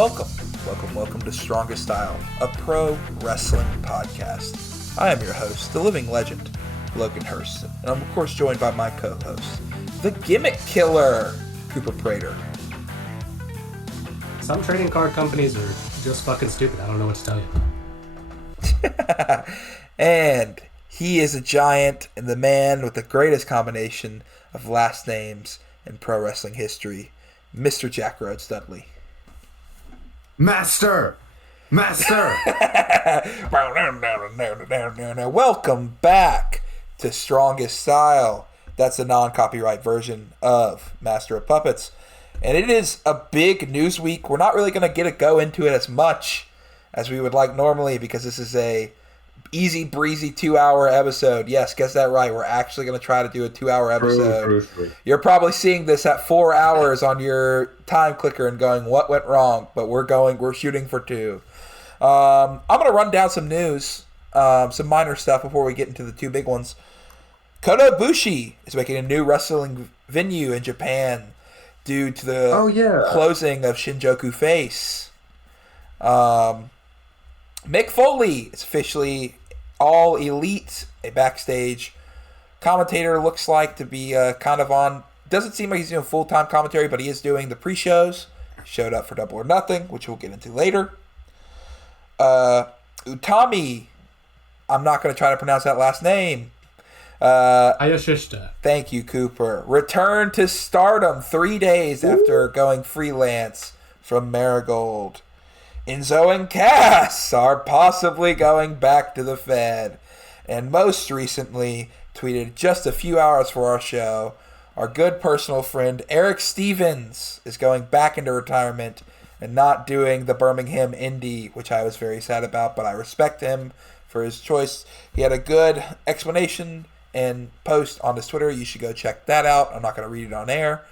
Welcome to Strongest Style, a pro wrestling podcast. I am your host, the living legend, Logan Hurston, and I'm of course joined by my co-host, the gimmick killer, Cooper Prater. Some trading card companies are just fucking stupid. I don't know what to tell you. And he is a giant and the man with the greatest combination of last names in pro wrestling history, Mr. Jack Rhodes Dudley. Master! Welcome back to Strongest Style. That's a non-copyright version of Master of Puppets. And it is a big news week. We're not really going to go into it as much as we would like normally because this is a easy breezy 2-hour episode. Yes, guess that right. We're actually going to try to do a 2-hour episode. True. You're probably seeing this at 4 hours on your time clicker and going, what went wrong? But we're shooting for 2. I'm going to run down some news, some minor stuff before we get into the 2 big ones. Kota Ibushi is making a new wrestling venue in Japan due to the closing of Shinjuku Face. Mick Foley is officially all elite, a backstage commentator. Looks like to be kind of on. Doesn't seem like he's doing full-time commentary, but he is doing the pre-shows. Showed up for Double or Nothing, which we'll get into later. Utami, I'm not going to try to pronounce that last name. Hayashishita. Thank you, Cooper. Returned to stardom 3 days after going freelance from Marigold. Enzo and Cass are possibly going back to the Fed. And most recently, tweeted just a few hours for our show, our good personal friend Eric Stevens is going back into retirement and not doing the Birmingham Indie, which I was very sad about, but I respect him for his choice. He had a good explanation and post on his Twitter. You should go check that out. I'm not going to read it on air.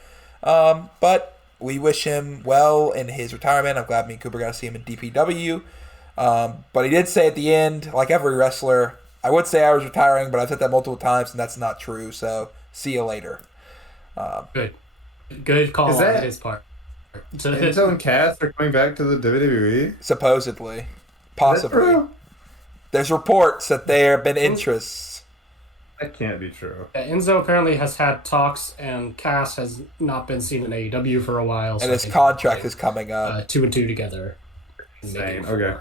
But we wish him well in his retirement. I'm glad me and Cooper got to see him in DPW. But he did say at the end, like every wrestler, I would say I was retiring, but I've said that multiple times, and that's not true. So see you later. Good call on his part. Enzo and Cass are coming back to the WWE? Supposedly. Possibly. There's reports that there have been interests. That can't be true. Enzo apparently has had talks, and Cass has not been seen in AEW for a while. And his contract is coming up. 2 and 2 together. Insane. Okay.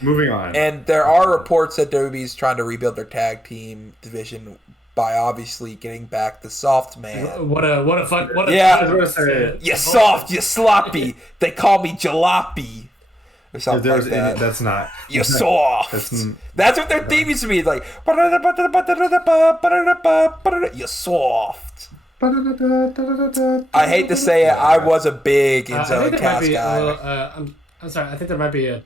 Moving on. And there are reports that WWE's trying to rebuild their tag team division by obviously getting back the soft man. What a fuck. You soft, you sloppy. They call me jalopy. Or something like that. That's not. You're soft. That's what their theme used to be. It's like, you're soft. I hate to say it, I was a big Enzo and Cass guy. I'm sorry. I think there might be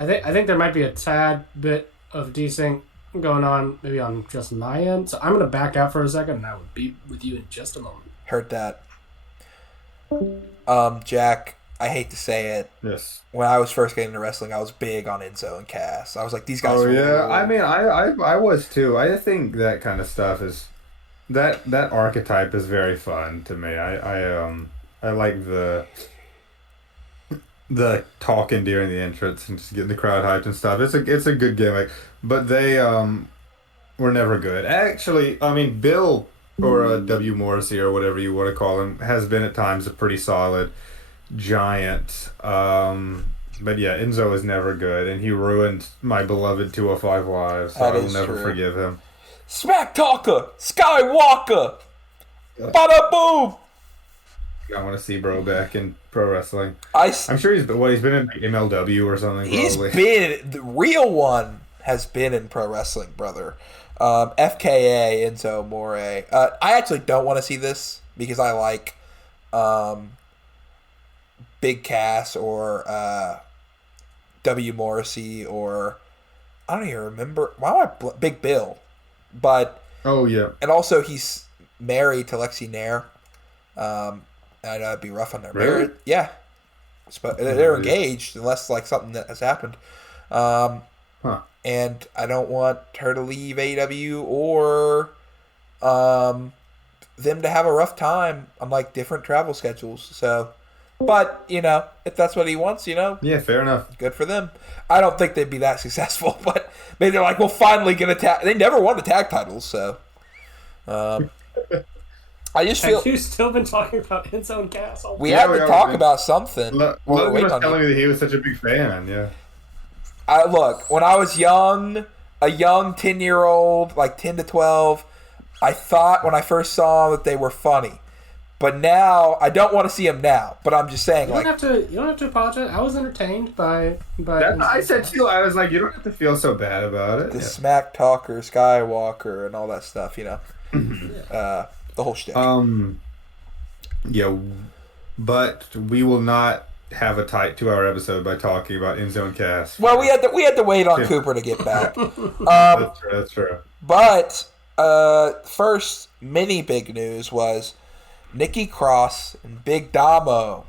I think there might be a tad bit of desync going on, maybe on just my end. So I'm going to back out for a second, and I will be with you in just a moment. Heard that. Jack, I hate to say it. Yes. When I was first getting into wrestling, I was big on Enzo and Cass. I was like, these guys are yeah. cool. I mean, I was too. I think that kind of stuff is that archetype is very fun to me. I like the talking during the entrance and just getting the crowd hyped and stuff. It's a good gimmick, but they were never good. Actually, I mean, Bill or W. Morrissey or whatever you want to call him has been at times a pretty solid giant. But yeah, Enzo is never good, and he ruined my beloved 205 Live, so I will never forgive him. Smack Talker, Skywalker, bada boom. I want to see bro back in pro wrestling. I'm sure he's been in MLW or something. The real one has been in pro wrestling, brother. FKA, Enzo Amore. I actually don't want to see this because I like Big Cass or W. Morrissey or I don't even remember. Why am I Big Bill? But and also he's married to Lexi Nair. I know it'd be rough on their marriage. Yeah, but they're engaged unless like something that has happened. And I don't want her to leave AEW or them to have a rough time on like different travel schedules. So But, if that's what he wants, Yeah, fair enough. good for them. I don't think they'd be that successful, but maybe they're like, we'll finally get a tag. They never won the tag titles, so. I just feel Have you still been talking about Enzo and Cass? we had to talk about something. Logan was telling me that he was such a big fan, yeah. Look, when I was young, a young 10-year-old, like 10 to 12, I thought when I first saw them that they were funny. But now, I don't want to see them now. But I'm just saying, you don't have to apologize. I was entertained by I said to you, I was like, you don't have to feel so bad about it. The smack talker, Skywalker, and all that stuff, the whole shtick. Yeah, but we will not have a tight 2-hour episode by talking about Enzo and Cass. Well, we had to wait on Cooper to get back. That's true. But first mini big news was Nikki Cross and Big Damo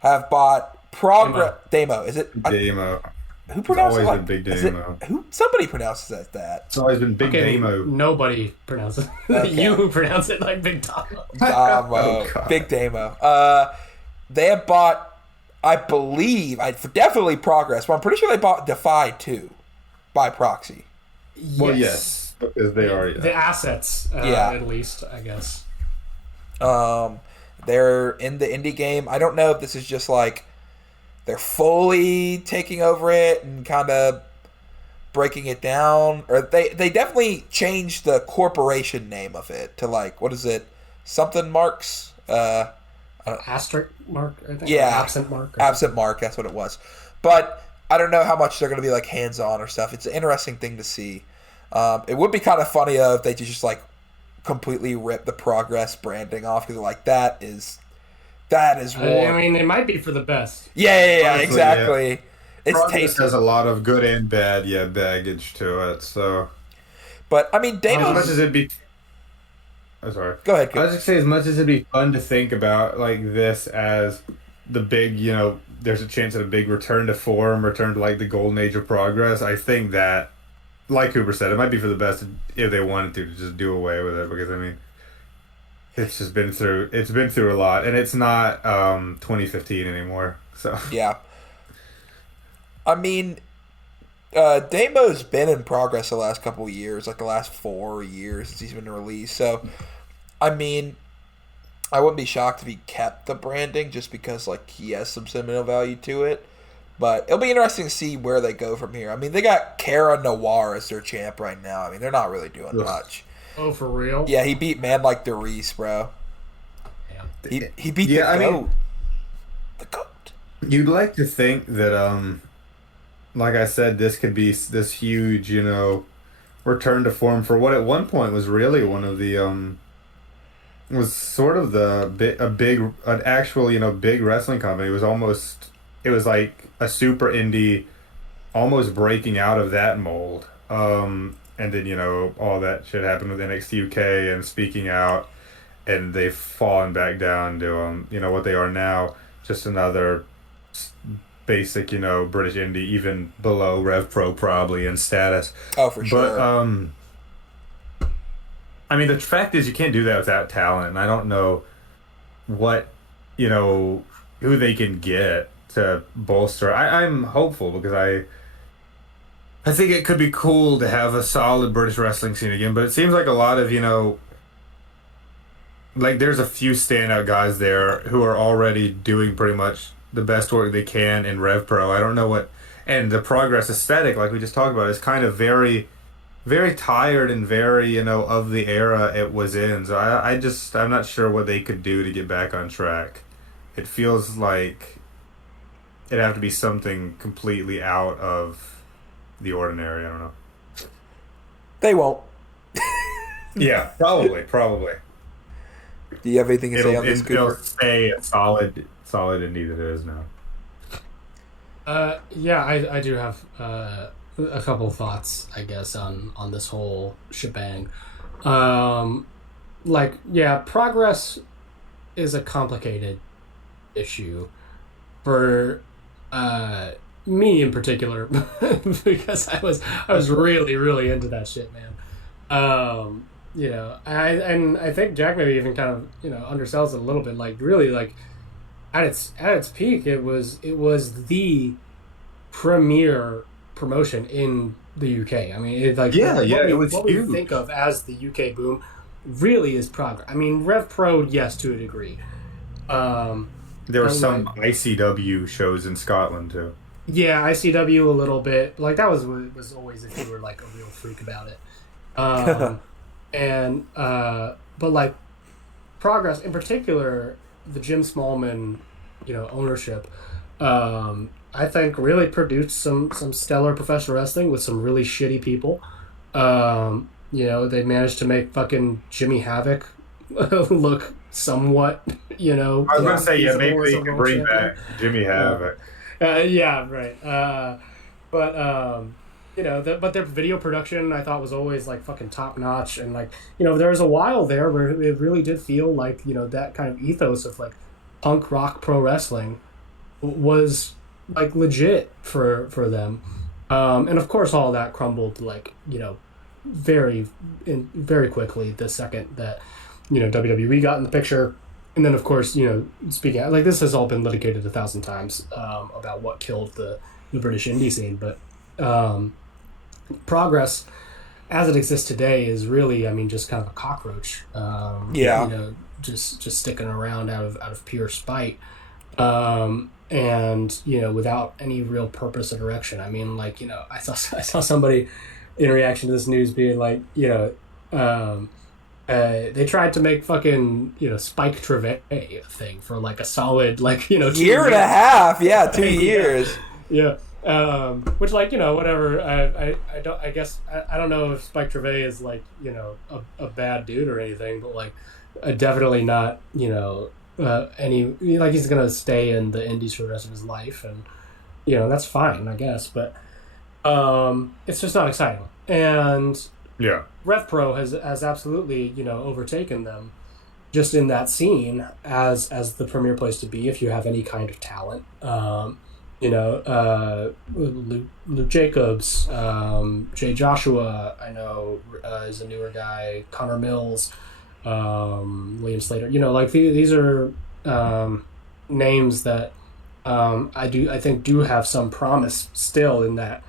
have bought Progress. Damo, is it? Damo. Who pronounces it? Always been Big Damo. Somebody pronounces it that. It's always been Big Damo. Nobody pronounces it. Okay. You pronounce it like Big Damo. Damo. Big Damo. They have bought, I believe, definitely Progress, but I'm pretty sure they bought Defy too, by proxy. Well, yes, because they are. Yeah. The assets, at least, I guess. They're in the indie game. I don't know if this is just like they're fully taking over it and kind of breaking it down, or they definitely changed the corporation name of it to like, what is it? Something Marks? Asterisk mark, I think. Yeah. Absent mark. Absent Mark, that's what it was. But I don't know how much they're going to be like hands-on or stuff. It's an interesting thing to see. It would be kind of funny if they just like completely rip the Progress branding off, because like that is war. I mean, it might be for the best. Yeah, Honestly, exactly. Yeah. It's Progress tasty. has a lot of good and bad, baggage to it. So, But I mean, as much Damo's. as it'd be, I'm sorry. Go ahead. I was just say, as much as it'd be fun to think about like this as the big, there's a chance at a big return to form, return to like the golden age of Progress. I think that, like Cooper said, it might be for the best if they wanted to just do away with it, because I mean, it's been through a lot, and it's not 2015 anymore. So Yeah. I mean, Damo's been in Progress the last couple of years, like the last 4 years since he's been released. So, I mean, I wouldn't be shocked if he kept the branding just because like he has some sentimental value to it. But it'll be interesting to see where they go from here. I mean, they got Cara Noir as their champ right now. I mean, they're not really doing much. Oh, for real? Yeah, he beat man like Derice, bro. Yeah. He beat the I goat. mean, The goat. you'd like to think that, like I said, this could be this huge, return to form for what at one point was really one of the, was sort of an actual, big wrestling company. It was like a super indie, almost breaking out of that mold. And then, all that shit happened with NXT UK and Speaking Out, and they've fallen back down to, what they are now, just another basic, British indie, even below Rev Pro probably in status. Oh, for sure. But, I mean, the fact is you can't do that without talent, and I don't know what, who they can get to bolster. I'm hopeful because I think it could be cool to have a solid British wrestling scene again, but it seems like a lot of, like there's a few standout guys there who are already doing pretty much the best work they can in Rev Pro. I don't know what, and the Progress aesthetic, like we just talked about, is kind of very, very tired and very, of the era it was in. So I'm not sure what they could do to get back on track. It feels like it'd have to be something completely out of the ordinary. I don't know. They won't. Yeah, probably. Do you have anything to say on this, It'll Cooper? stay solid indie that it is now. Yeah, I do have a couple of thoughts, I guess, on this whole shebang. Progress is a complicated issue for me in particular because I was really, really into that shit, man. I think Jack maybe even kind of undersells it a little bit. Like really, like at its peak, it was the premier promotion in the UK. I mean, it, like it was what we huge. think of as the UK boom really is Progress. I mean, Rev Pro, yes, to a degree. There were And, some like, ICW shows in Scotland too. yeah, ICW a little bit. Like that was always if you were like a real freak about it. And but like Progress in particular, the Jim Smallman, ownership, I think really produced some stellar professional wrestling with some really shitty people. They managed to make fucking Jimmy Havoc look somewhat, I was gonna say, yeah, maybe feasible as they a could world bring champion. back Jimmy Havoc. Yeah, right. But their video production I thought was always like fucking top notch, and like there was a while there where it really did feel like that kind of ethos of like punk rock pro wrestling was like legit for them, and of course all of that crumbled like very quickly the second that WWE got in the picture. And then, of course, speaking like this has all been litigated 1,000 times about what killed the British indie scene, but Progress, as it exists today, is really, I mean, just kind of a cockroach. Just sticking around out of pure spite, and without any real purpose or direction. I mean, like I saw somebody in reaction to this news being like, they tried to make fucking Spike Trevay a thing for like a solid like 2 year and a half, 2 years. Yeah. Which like whatever. I guess I don't know if Spike Trevay is like a bad dude or anything, but like definitely not any like he's gonna stay in the indies for the rest of his life, and that's fine I guess, but it's just not exciting. And Yeah. Rev Pro has absolutely overtaken them just in that scene as the premier place to be if you have any kind of talent. Luke Jacobs, Jay Joshua, I know is a newer guy. Connor Mills, William Slater. These are names that I think do have some promise still in that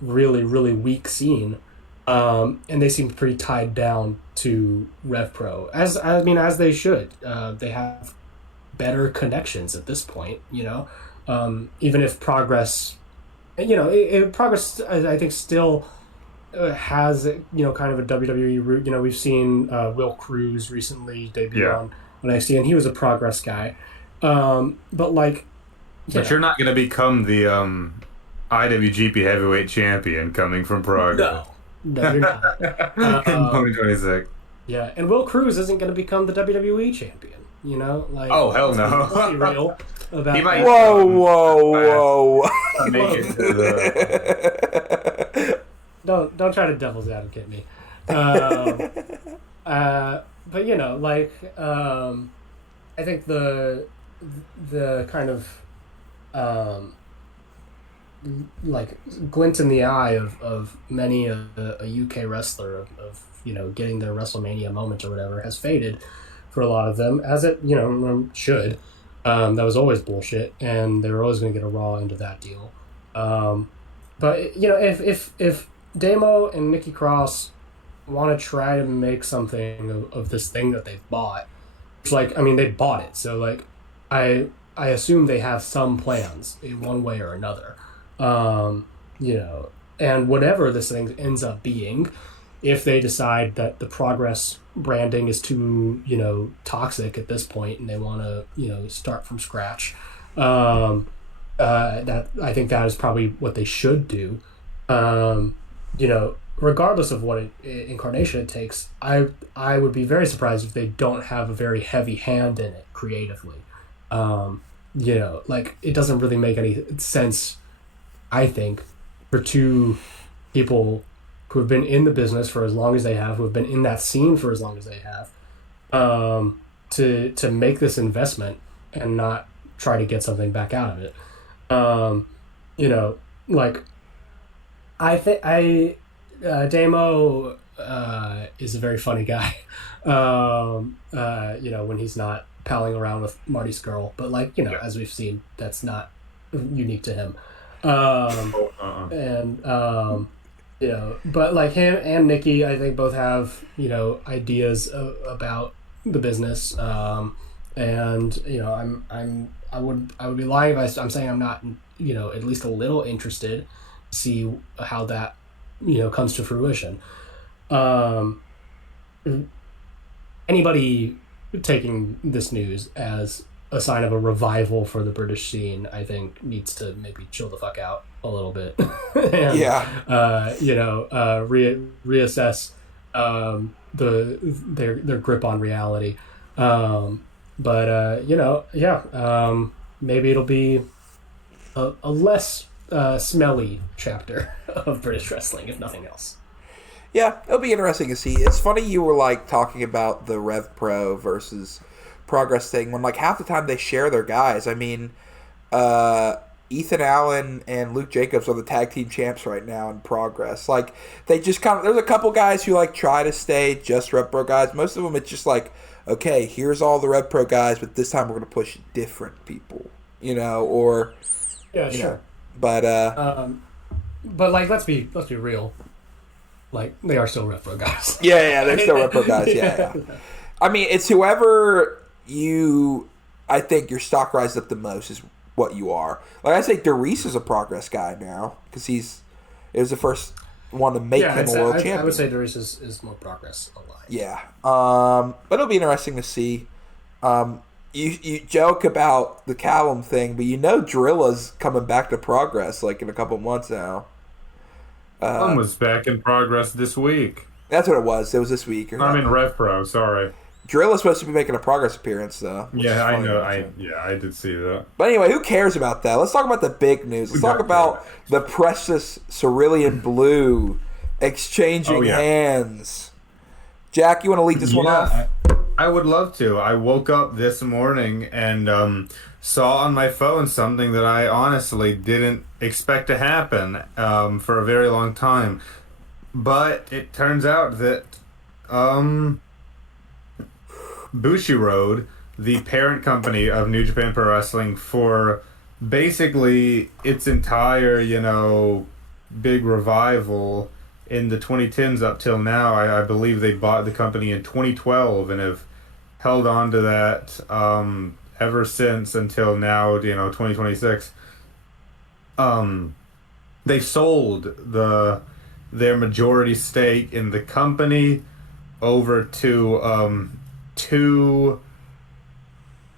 really really weak scene. And they seem pretty tied down to Rev Pro, as they should. They have better connections at this point, even if Progress, Progress, I think still has kind of a WWE route. We've seen Will Cruz recently debut on NXT, and he was a Progress guy. But you're not going to become the IWGP Heavyweight Champion coming from Progress. No, you're not. In 2026. Yeah, and Will Cruz isn't going to become the WWE champion. Oh hell no! Let's be real about He might- that. Whoa. Make it to the... Don't try to devil's advocate me. But I think the kind of like glint in the eye of many a UK wrestler of getting their WrestleMania moment or whatever has faded for a lot of them, as it should. That was always bullshit, and they were always going to get a Raw into that deal. But if Damo and Nikki Cross want to try to make something of this thing that they've bought, it's they bought it, so I assume they have some plans in one way or another. And whatever this thing ends up being, if they decide that the Progress branding is too, toxic at this point and they want to, start from scratch, that I think that is probably what they should do. Regardless of what incarnation it takes, I would be very surprised if they don't have a very heavy hand in it creatively. It doesn't really make any sense, I think, for two people who have been in the business for as long as they have, who have been in that scene for as long as they have, to make this investment and not try to get something back out of it. Damo is a very funny guy. When he's not palling around with Marty Scurll, but like as we've seen, that's not unique to him. And but like him and Nikki, I think both have ideas about the business. And I would be lying if I'm saying I'm not at least a little interested to see how that comes to fruition. Anybody taking this news as a sign of a revival for the British scene, I think needs to maybe chill the fuck out a little bit and reassess their grip on reality. Maybe it'll be a less smelly chapter of British wrestling, if nothing else. Yeah, it'll be interesting to see. It's funny you were like talking about the Rev Pro versus Progress thing when like half the time they share their guys. I mean, Ethan Allen and Luke Jacobs are the tag team champs right now in Progress. Like they just there's a couple guys who like try to stay just Rev Pro guys. Most of them it's just like, okay, here's all the Rev Pro guys, but this time we're going to push different people, or sure. But like let's be real. Like they are still Rev Pro guys. Yeah, they're still Rev Pro guys. Yeah. I mean, it's whoever I think your stock rises up the most is what you are. Like I say, Darius is a Progress guy now because it was the first one to make him a world champion. I would say Darius is more Progress aligned. Yeah, but it'll be interesting to see. You joke about the Callum thing, but Drilla's coming back to Progress like in a couple months now. Callum was back in Progress this week. That's what it was. It was this week. I'm in Rev Pro. Sorry. Drilla's supposed to be making a Progress appearance, though. Yeah, I know. I did see that. But anyway, who cares about that? Let's talk about the big news. Let's talk about the precious Cerulean Blue exchanging hands. Jack, you want to lead this one off? I would love to. I woke up this morning and saw on my phone something that I honestly didn't expect to happen for a very long time. But it turns out that Bushiroad, the parent company of New Japan Pro Wrestling, for basically its entire, big revival in the 2010s up till now, I believe they bought the company in 2012 and have held on to that ever since until now, 2026. They sold their majority stake in the company over to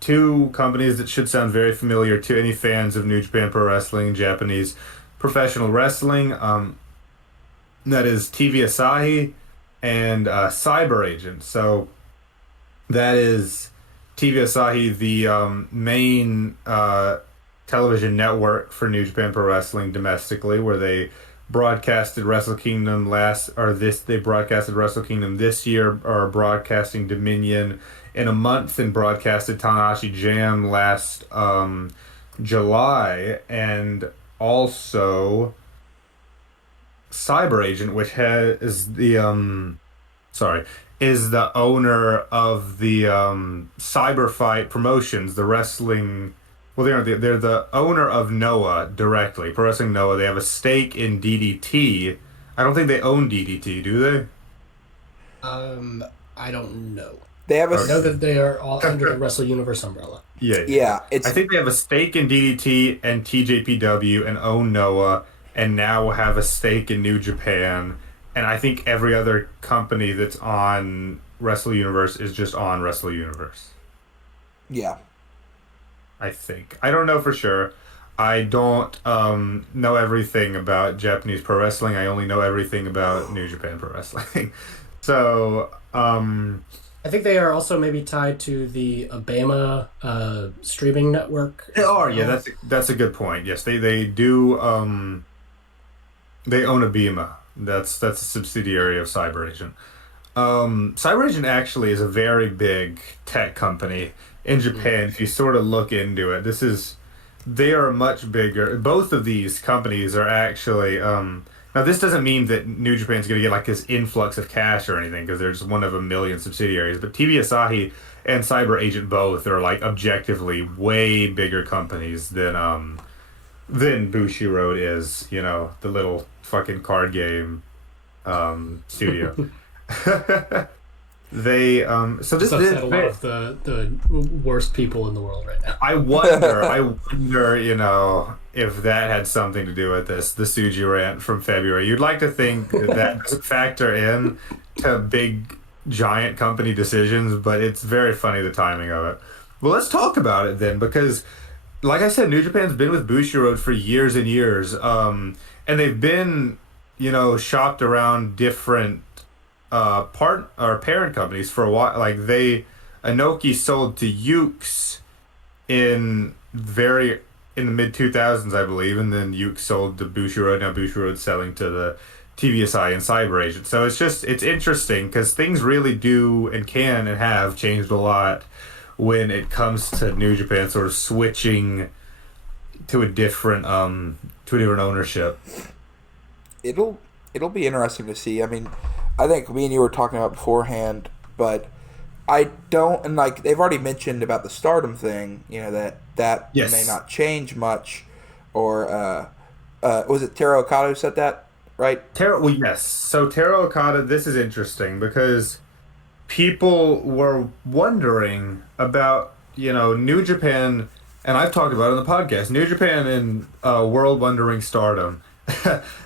two companies that should sound very familiar to any fans of New Japan Pro Wrestling, Japanese professional wrestling. That is TV Asahi and CyberAgent. So that is TV Asahi, the main television network for New Japan Pro Wrestling domestically, where they broadcasted Wrestle Kingdom they broadcasted Wrestle Kingdom this year, or broadcasting Dominion in a month, and broadcasted Tanahashi Jam last July, and also CyberAgent, which is the owner of the Cyber Fight Promotions, the wrestling. Well, they're the owner of Noah directly, Pro Wrestling Noah. They have a stake in DDT. I don't think they own DDT, do they? I don't know. They have I know that they are all under the Wrestle Universe umbrella. Yeah. I think they have a stake in DDT and TJPW and own Noah, and now have a stake in New Japan. And I think every other company that's on Wrestle Universe is just on Wrestle Universe. Yeah. I think. I don't know for sure. I don't know everything about Japanese pro wrestling. I only know everything about New Japan Pro Wrestling. So, I think they are also maybe tied to the Abema streaming network. They are, yeah, that's a good point. Yes, they do. They own Abema. That's a subsidiary of CyberAgent. CyberAgent actually is a very big tech company in Japan. If you sort of look into it, they are much bigger. Both of these companies are actually Now, this doesn't mean that New Japan's going to get like this influx of cash or anything because they're just one of a million subsidiaries. But TV Asahi and CyberAgent both are like objectively way bigger companies than Bushiroad is. You know, the little fucking card game studio. They so this upset a lot of the worst people in the world right now. I wonder, you know, if that had something to do with this, the Suji rant from February. You'd like to think that doesn't factor in to big giant company decisions, but it's very funny the timing of it. Well, let's talk about it then, because like I said, New Japan's been with Bushiroad for years and years, and they've been, you know, shopped around different parent companies for a while. Like Inoki sold to Ukes in the mid 2000s, I believe, and then Ukes sold to Bushiroad. Now Bushiroad's selling to the TVSI and CyberAgent. So it's interesting because things really do and can and have changed a lot when it comes to New Japan sort of switching to a different ownership. It'll be interesting to see. I mean, I think me and you were talking about beforehand, but I don't, and like they've already mentioned about the Stardom thing, you know, that Yes. may not change much, or was it Taro Okada who said that, right? Well, yes. So Taro Okada, this is interesting because people were wondering about, you know, New Japan, and I've talked about it on the podcast. New Japan and World Wondering Stardom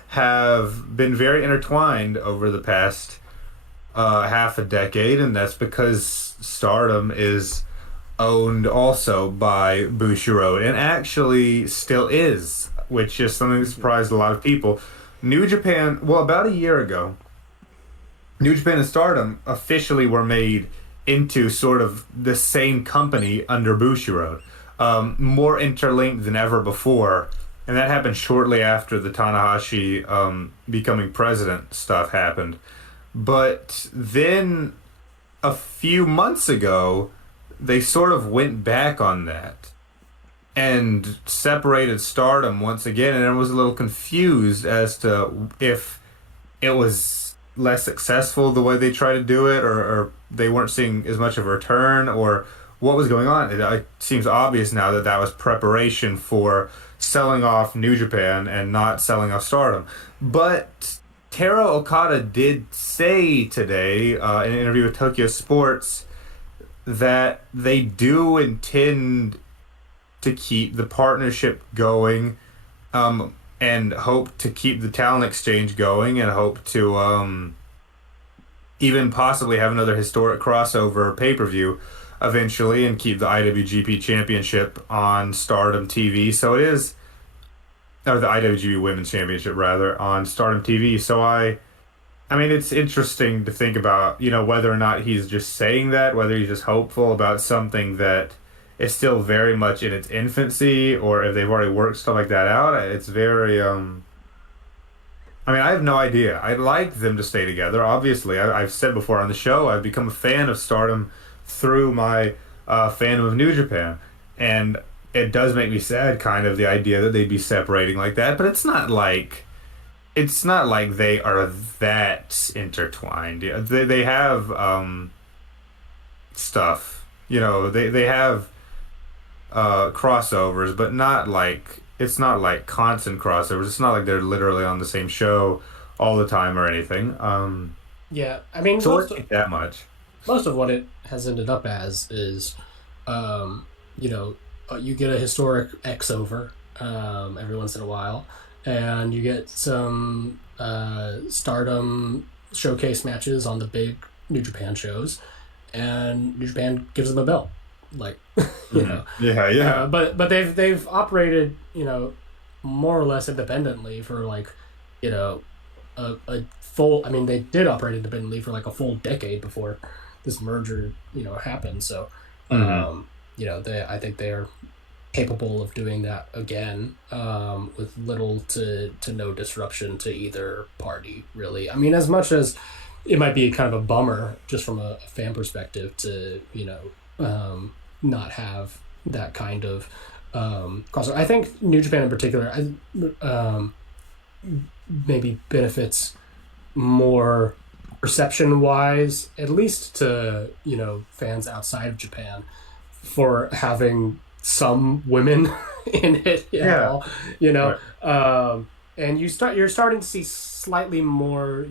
have been very intertwined over the past half a decade, and that's because Stardom is owned also by Bushiroad, and actually still is, which is something that surprised a lot of people. New Japan, well, about a year ago, New Japan and Stardom officially were made into sort of the same company under Bushiroad, more interlinked than ever before. And that happened shortly after the Tanahashi becoming president stuff happened. But then a few months ago, they sort of went back on that and separated Stardom once again. And everyone was a little confused as to if it was less successful the way they tried to do it, or they weren't seeing as much of a return, or what was going on. It seems obvious now that that was preparation for selling off New Japan and not selling off Stardom. But Taro Okada did say today in an interview with Tokyo Sports that they do intend to keep the partnership going, and hope to keep the talent exchange going, and hope to even possibly have another historic crossover pay-per-view eventually, and keep the IWGP Championship on Stardom TV. So it is, or the IWGP Women's Championship rather, on Stardom TV. So I mean, it's interesting to think about, you know, whether or not he's just saying that, whether he's just hopeful about something that is still very much in its infancy, or if they've already worked stuff like that out. It's very I mean, I have no idea. I'd like them to stay together. Obviously, I've said before on the show, I've become a fan of Stardom through my fandom of New Japan, and it does make me sad, kind of, the idea that they'd be separating like that. But it's not like they are that intertwined. They have stuff, you know. They have crossovers, but it's not like constant crossovers. It's not like they're literally on the same show all the time or anything. Yeah, I mean, so it's not that much. Most of what it has ended up as is, you know, you get a historic X over every once in a while, and you get some Stardom showcase matches on the big New Japan shows, and New Japan gives them a belt, like, you know. Yeah. But they've operated, you know, more or less independently for, like, you know, a full. I mean, they did operate independently for like a full decade before this merger, you know, happened. So, you know, I think they are capable of doing that again, with little to no disruption to either party, really. I mean, as much as it might be kind of a bummer just from a fan perspective to, you know, not have that kind of crossover. I think New Japan in particular, maybe benefits more perception-wise, at least to, fans outside of Japan, for having some women in it at all, Right. And you're starting to see slightly more,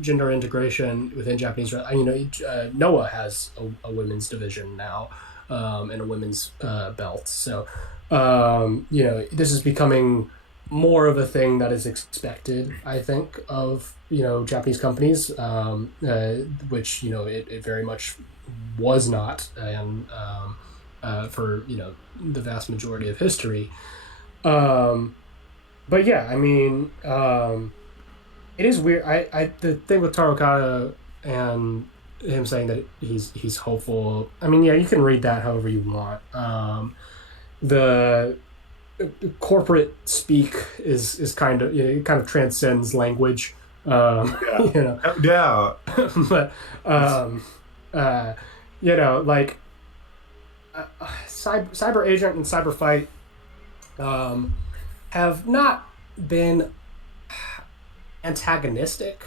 gender integration within Japanese. Noah has a women's division now, and a women's belt. So, this is becoming more of a thing that is expected, I think, of Japanese companies, which it very much was not, and for the vast majority of history. But yeah, I mean, it is weird. I the thing with Taro Kata and him saying that he's hopeful. I mean, yeah, you can read that however you want. The corporate speak is kind of it kind of transcends language. Yeah. No doubt. But like CyberAgent and CyberFight have not been antagonistic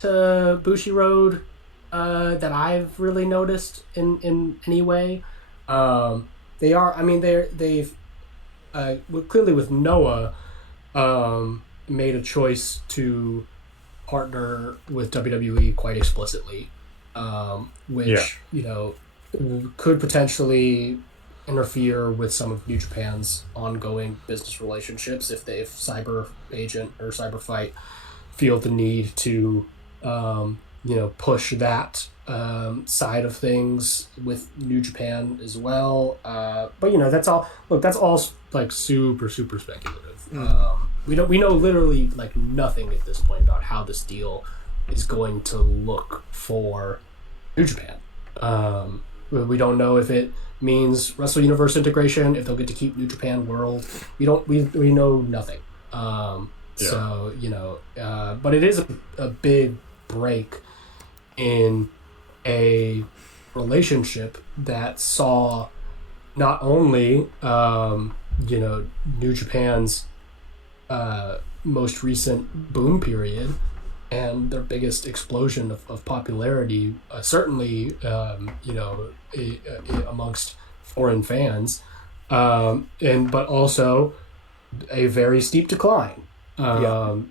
to Bushiroad that I've really noticed in any way. They are. I mean, they've clearly with Noah made a choice to partner with WWE quite explicitly, which could potentially interfere with some of New Japan's ongoing business relationships if CyberAgent or CyberFight feel the need to push that side of things with New Japan as well. But that's all. Look, that's all like super speculative. We know literally like nothing at this point about how this deal is going to look for New Japan. We don't know if it means Wrestle Universe integration, if they'll get to keep New Japan World. We know nothing. So but it is a big break in a relationship that saw not only New Japan's most recent boom period and their biggest explosion of popularity, certainly amongst foreign fans, but also a very steep decline. So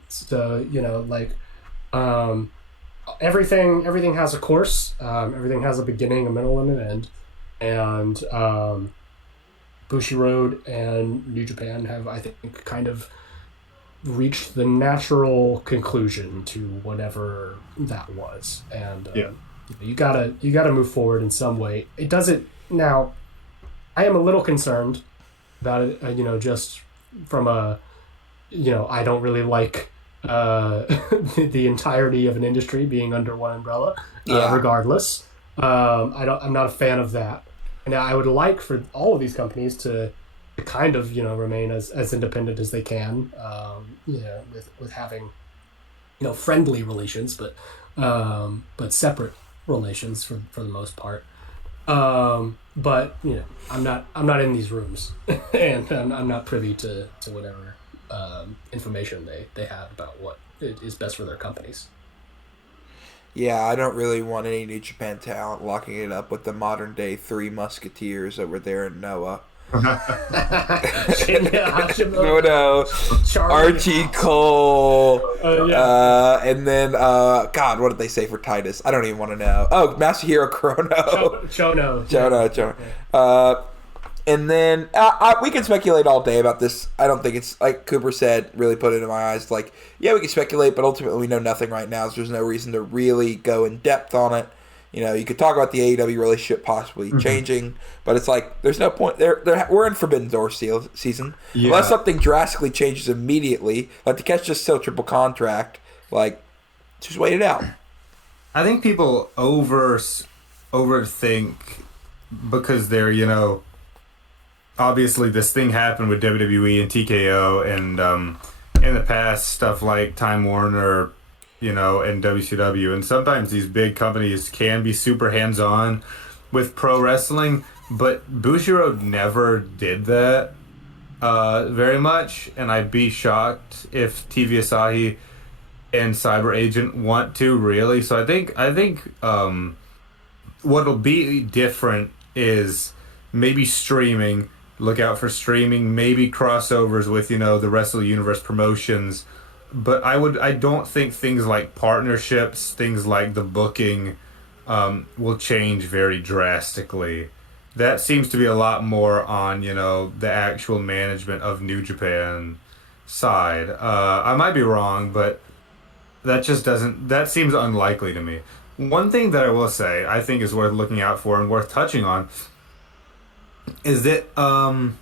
everything has a course. Everything has a beginning, a middle, and an end. And Bushiroad and New Japan have, I think, kind of reached the natural conclusion to whatever that was. And you gotta move forward in some way. It doesn't now. I am a little concerned about it. Just from a, I don't really like the entirety of an industry being under one umbrella. Regardless, I'm not a fan of that. And I would like for all of these companies to kind of remain as independent as they can. With having friendly relations, but separate relations for the most part. But I'm not in these rooms, and I'm not privy to whatever information they have about what is best for their companies. Yeah, I don't really want any New Japan talent locking it up with the modern day Three Musketeers over there in Noah. No. Archie Cole, and then God, what did they say for Titus? I don't even want to know. Oh, Masahiro Chono. And then we can speculate all day about this. I don't think it's, like Cooper said, really put it in my eyes. Like, yeah, we can speculate, but ultimately we know nothing right now, so there's no reason to really go in depth on it. You could talk about the AEW relationship possibly changing, but it's like there's no point. We're in Forbidden Door season. Yeah. Unless something drastically changes immediately, like the Catch just still triple contract, like just wait it out. I think people overthink because they're obviously this thing happened with WWE and TKO and in the past stuff like Time Warner. And WCW. And sometimes these big companies can be super hands-on with pro wrestling, but Bushiroad never did that. very much, and I'd be shocked if TV Asahi and CyberAgent want to really. So I think what'll be different is maybe streaming. Look out for streaming, maybe crossovers with, the Wrestle Universe promotions. But I don't think things like partnerships, things like the booking, will change very drastically. That seems to be a lot more on, the actual management of New Japan side. I might be wrong, but that seems unlikely to me. One thing that I will say, I think is worth looking out for and worth touching on is that, and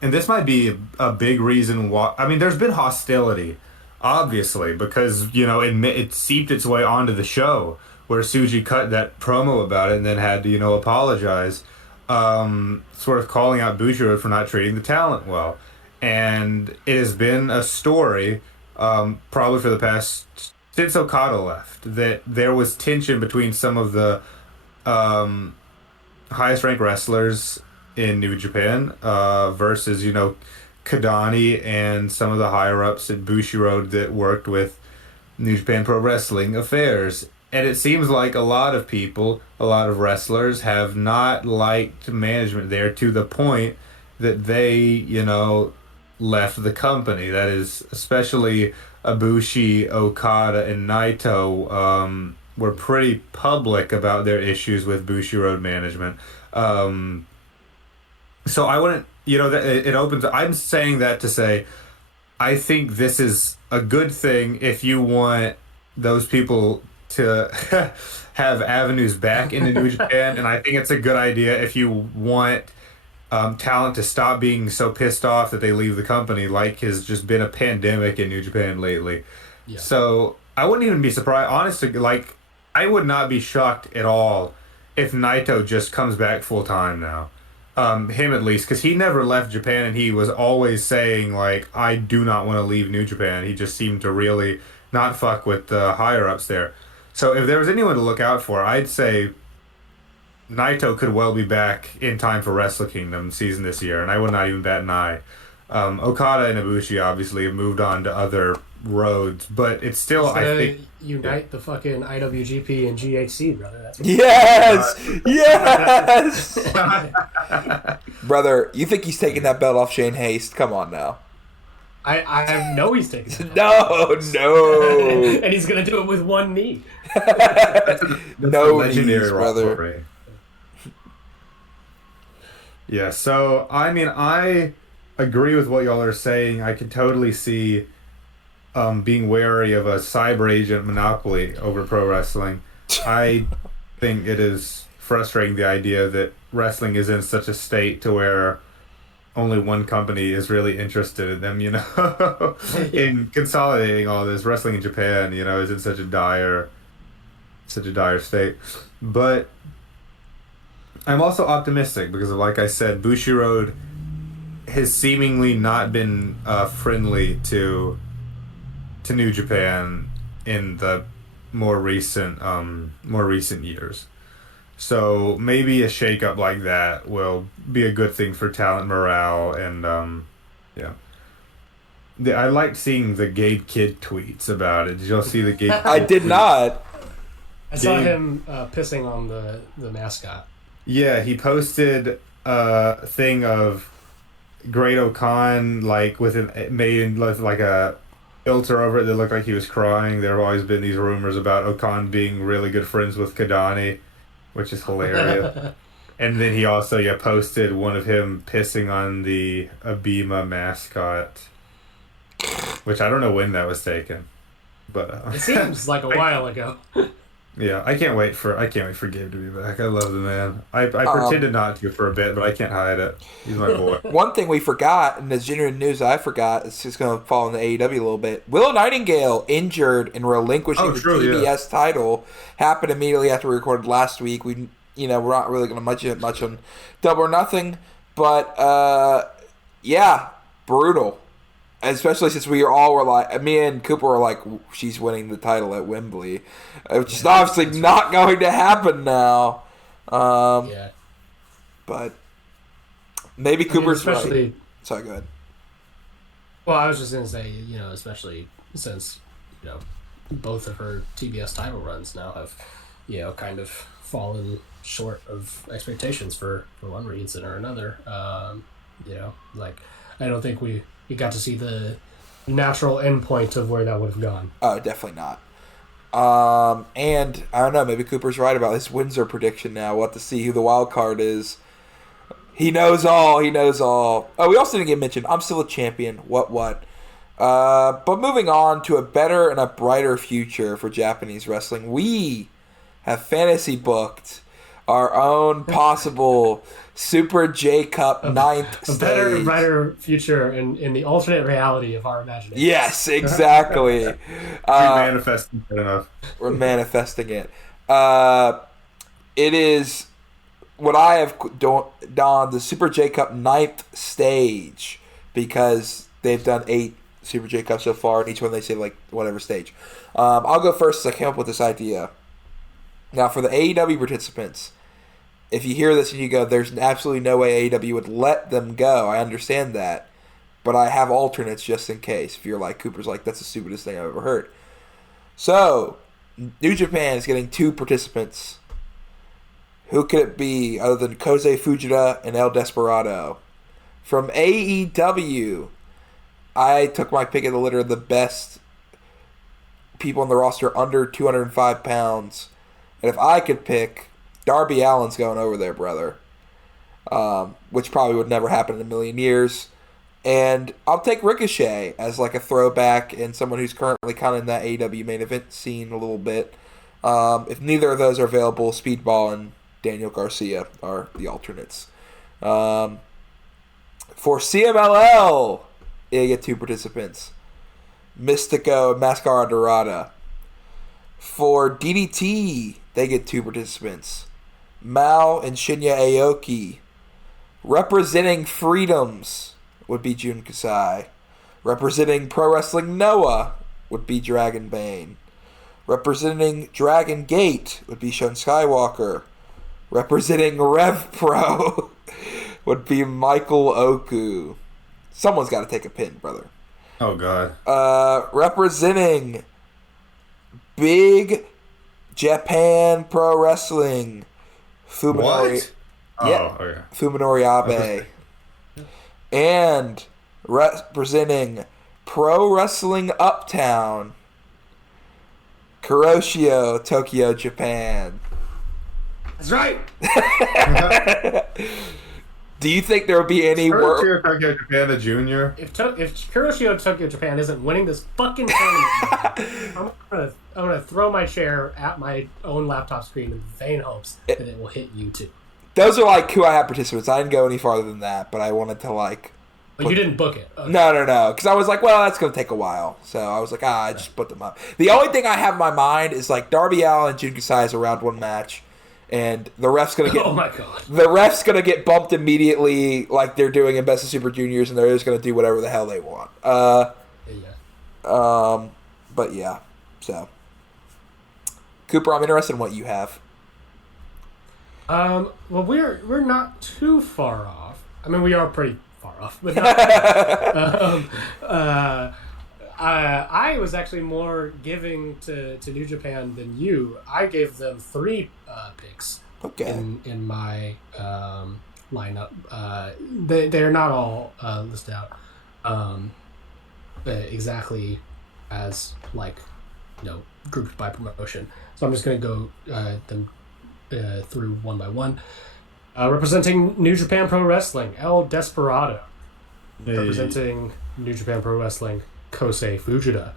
this might be a big reason why, I mean, there's been hostility, obviously, because, it seeped its way onto the show where Suji cut that promo about it and then had to, apologize, sort of calling out Bushiroad for not treating the talent well. And it has been a story, probably for the past, since Okada left, that there was tension between some of the highest ranked wrestlers in New Japan versus, Kadani and some of the higher ups at Bushiroad that worked with New Japan Pro Wrestling affairs. And it seems like a lot of people, a lot of wrestlers have not liked management there to the point that they, left the company. That is, especially Ibushi, Okada, and Naito were pretty public about their issues with Bushiroad management. So I wouldn't, it opens. I'm saying that to say, I think this is a good thing if you want those people to have avenues back into New Japan, and I think it's a good idea if you want talent to stop being so pissed off that they leave the company, like has just been a pandemic in New Japan lately. Yeah. So I wouldn't even be surprised. Honestly, I would not be shocked at all if Naito just comes back full time now. Him at least, because he never left Japan, and he was always saying, I do not want to leave New Japan. He just seemed to really not fuck with the higher-ups there. So if there was anyone to look out for, I'd say Naito could well be back in time for Wrestle Kingdom season this year, and I would not even bat an eye. Okada and Ibushi obviously have moved on to other roads, but it's still, I think... Unite the fucking IWGP and GHC, brother. That's what yes! Brother, you think he's taking that belt off Shane Haste? Come on now. I know he's taking it. No. And he's going to do it with one knee. No knees, brother. Yeah, so, I mean, I agree with what y'all are saying. I can totally see being wary of a CyberAgent monopoly over pro wrestling. I think it is frustrating, the idea that wrestling is in such a state to where only one company is really interested in them, in consolidating all this. Wrestling in Japan, is in such a dire state. But I'm also optimistic because, like I said, Bushiroad has seemingly not been friendly to New Japan in the more recent years. So maybe a shakeup like that will be a good thing for talent morale, and I liked seeing the Gabe Kidd tweets about it. Did y'all see the Gabe? I did not. I saw him pissing on the mascot. Yeah, he posted a thing of Great Okan made like a filter over it that looked like he was crying. There have always been these rumors about Okan being really good friends with Kadani, which is hilarious. And then he also posted one of him pissing on the Abima mascot, which I don't know when that was taken, but it seems like a while ago. Yeah, I can't wait for Gabe to be back. I love the man. I pretended not to for a bit, but I can't hide it. He's my boy. One thing we forgot, and the genuine news I forgot, it's just going to fall in the AEW a little bit. Willow Nightingale injured and relinquishing the TBS title happened immediately after we recorded last week. We're not really going to mention it much on Double or Nothing, but brutal. Especially since we all were like, me and Cooper were like, she's winning the title at Wembley, which is obviously not going to happen now. But maybe Cooper's right. Sorry, go ahead. Well, I was just gonna say, especially since both of her TBS title runs now have kind of fallen short of expectations for one reason or another. Like I don't think we got to see the natural endpoint of where that would have gone. Oh, definitely not. And I don't know, maybe Cooper's right about his Windsor prediction now. We'll have to see who the wild card is. He knows all. Oh, we also didn't get mentioned. I'm still a champion. What? But moving on to a better and a brighter future for Japanese wrestling, we have fantasy booked our own possible Super J Cup ninth stage. A better and brighter future in the alternate reality of our imagination. Yes, exactly. Manifesting it enough. We're manifesting it. It is what I have donned the Super J Cup ninth stage because they've done 8 Super J Cups so far, and each one they say like whatever stage. I'll go first as I came up with this idea. Now, for the AEW participants, if you hear this and you go, there's absolutely no way AEW would let them go, I understand that. But I have alternates just in case. If you're like, Cooper's like, that's the stupidest thing I've ever heard. So, New Japan is getting 2 participants. Who could it be other than Kosei Fujita and El Desperado? From AEW, I took my pick of the litter of the best people on the roster under 205 pounds. And if I could pick, Darby Allin's going over there, brother. Which probably would never happen in a million years. And I'll take Ricochet as like a throwback and someone who's currently kind of in that AEW main event scene a little bit. If neither of those are available, Speedball and Daniel Garcia are the alternates. For CMLL, they get 2 participants. Mystico and Mascara Dorada. For DDT, they get 2 participants. Mao and Shinya Aoki. Representing Freedoms would be Jun Kasai. Representing Pro Wrestling Noah would be Dragon Bane. Representing Dragon Gate would be Shun Skywalker. Representing Rev Pro would be Michael Oku. Someone's got to take a pin, brother. Oh, God. Representing Big Japan Pro Wrestling, Fuminori. What? Yeah, okay. Fuminori Abe. And representing Pro Wrestling Uptown, Kuroshio, Tokyo, Japan. That's right. Do you think there will be any Kuroshio Tokyo Japan, the junior? If Kuroshio Tokyo Japan isn't winning this fucking tournament, I'm gonna throw my chair at my own laptop screen in vain hopes that it will hit you too. Those are like who I have participants. I didn't go any farther than that, but I wanted to like. But you didn't book it. Okay. No. Because I was like, well, that's going to take a while. So I was like, I just put them up. The only thing I have in my mind is like Darby Allin and Jun Kasai is a round 1 match. And the ref's going to get... Oh, my God. The ref's going to get bumped immediately like they're doing in Best of Super Juniors, and they're just going to do whatever the hell they want. But yeah, so... Cooper, I'm interested in what you have. Well, we're not too far off. I mean, we are pretty far off, but not I was actually more giving to New Japan than you. I gave them 3 picks in my lineup. They're not all listed out exactly as grouped by promotion. So I'm just going to go them through one by one. Representing New Japan Pro Wrestling, El Desperado. Hey. Representing New Japan Pro Wrestling, Kosei Fujita.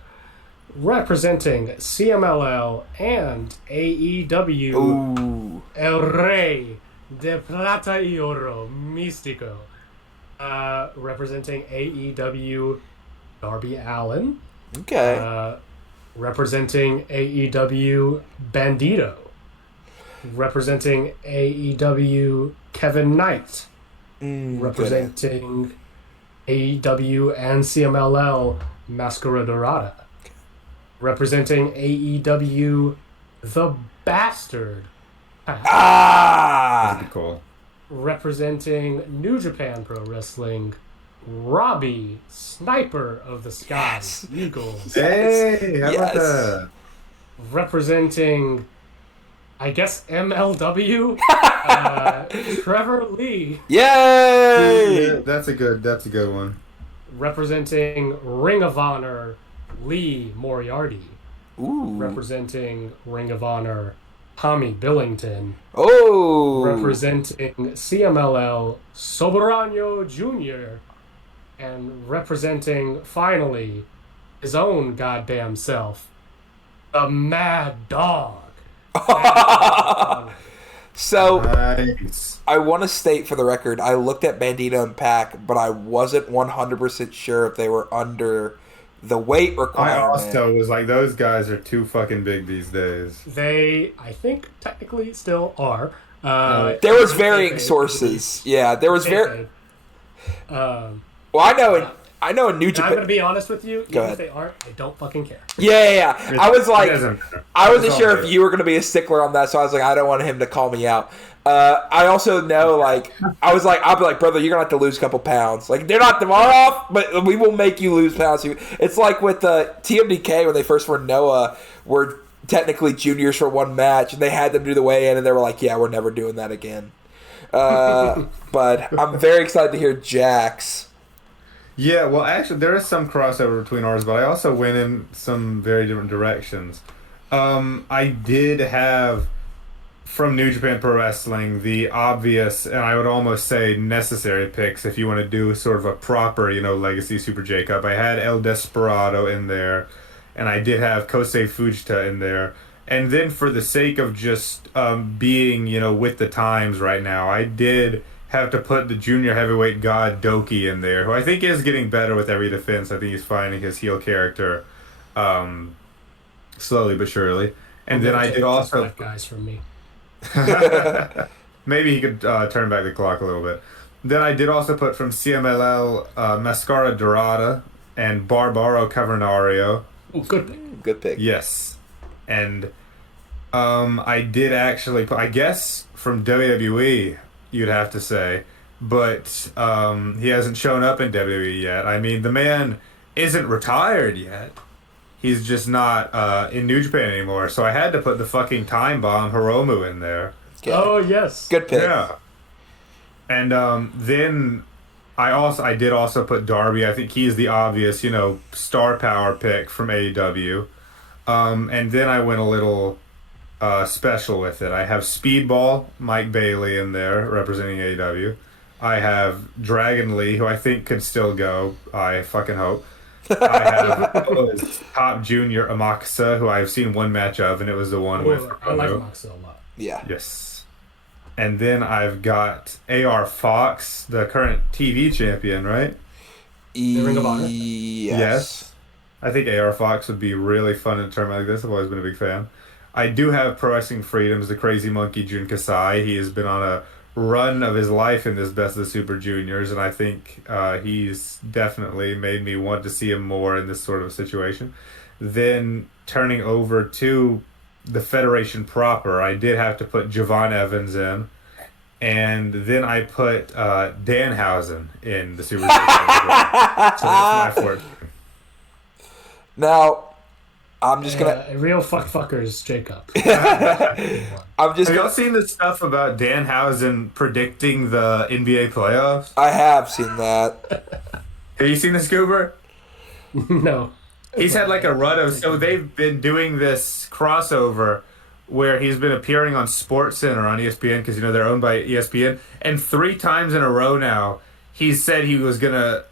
Representing CMLL and AEW, Ooh. El Rey de Plata y Oro, Místico. Representing AEW, Darby Allin. Okay. Representing AEW, Bandito. Representing AEW, Kevin Knight. Representing AEW and CMLL, Mascara Dorada. Representing AEW, The Bastard. Ah! That'd be cool. Representing New Japan Pro Wrestling, Robbie, Sniper of the Sky, Yes. Eagles. Hey, how about Yes. that? Representing, I guess, MLW, Trevor Lee. Yay! Yeah, that's a good one. Representing Ring of Honor, Lee Moriarty. Ooh. Representing Ring of Honor, Tommy Billington. Oh. Representing CMLL, Soberano Jr. And representing, finally, his own goddamn self, the Mad Dog. So Nice. I want to state for the record, I looked at Bandito and Pac, but I wasn't 100% sure if they were under the weight I requirement. also was like, those guys are too fucking big these days. They, I think, technically still are. There was varying sources. Yeah, there was very. Um, Well, I know in New and I'm gonna Japan. be honest with you. Even ahead. if they aren't, I don't fucking care. Yeah. I was like, It doesn't matter. I wasn't It's all sure good. if you were going to be a stickler on that, so I was like, I don't want him to call me out. I also know, like, I'll be like, brother, you're going to have to lose a couple pounds. Like, they're not tomorrow off, but we will make you lose pounds. It's like with TMDK when they first were Noah, were technically juniors for one match, and they had them do the weigh-in, and they were like, yeah, we're never doing that again. But I'm very excited to hear Jax. Yeah, well, actually, there is some crossover between ours, but I also went in some very different directions. I did have, from New Japan Pro Wrestling, the obvious, and I would almost say necessary picks if you want to do sort of a proper, Legacy Super J-Cup. I had El Desperado in there, and I did have Kosei Fujita in there. And then for the sake of just being, with the times right now, I did have to put the junior heavyweight god Doki in there, who I think is getting better with every defense. I think he's finding his heel character slowly but surely. And then I did also... Five guys from me. Maybe he could turn back the clock a little bit. Then I did also put from CMLL Mascara Dorada and Barbaro Cavernario. Ooh, good pick. Good pick. Yes. And I did actually put, I guess, from WWE, you'd have to say, but he hasn't shown up in WWE yet. I mean, the man isn't retired yet. He's just not in New Japan anymore. So I had to put the fucking time bomb Hiromu in there. Okay. Oh yes. Good pick. Yeah. And then I did also put Darby. I think he's the obvious, star power pick from AEW. And then I went a little special with it. I have Speedball, Mike Bailey in there representing AEW. I have Dragon Lee, who I think could still go. I fucking hope. I have Top Junior Amakusa, who I've seen one match of, and it was the one with I like Hiromu. Moxie a lot. Yeah. Yes. And then I've got AR Fox, the current TV champion, right? Ring of Honor? Yes. I think AR Fox would be really fun in a tournament like this. I've always been a big fan. I do have Pro Wrestling Freedoms, the Crazy Monkey Jun Kasai. He has been on a run of his life in this Best of the Super Juniors, and I think he's definitely made me want to see him more in this sort of situation. Then turning over to the Federation proper, I did have to put Javon Evans in, and then I put Danhausen in the Super Juniors. So that's my fourth. Now, I'm just gonna. Real fuckers, Jacob. I'm just Have y'all gonna. seen the stuff about Danhausen predicting the NBA playoffs? I have seen that. Have you seen the Scoober? No. He's had like a run of, so they've been doing this crossover where he's been appearing on SportsCenter on ESPN because they're owned by ESPN, and 3 times in a row now he said he was gonna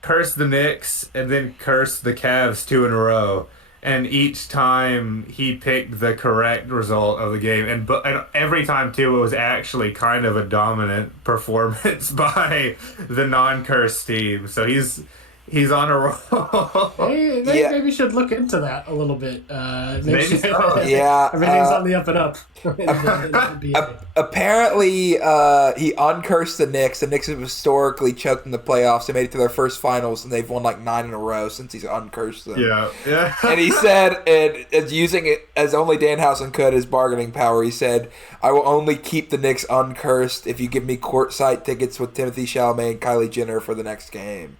curse the Knicks and then curse the Cavs 2 in a row, and each time he picked the correct result of the game, and every time too it was actually kind of a dominant performance by the non-cursed team. So he's He's on a roll. Hey, maybe we should look into that a little bit. Maybe so. Yeah, everything's on the up and up. in the NBA. Apparently, he uncursed the Knicks. The Knicks have historically choked in the playoffs. They made it to their first finals, and they've won like 9 in a row since he's uncursed them. Yeah. And he said, and using it as only Danhausen could, his bargaining power, he said, "I will only keep the Knicks uncursed if you give me courtside tickets with Timothée Chalamet and Kylie Jenner for the next game."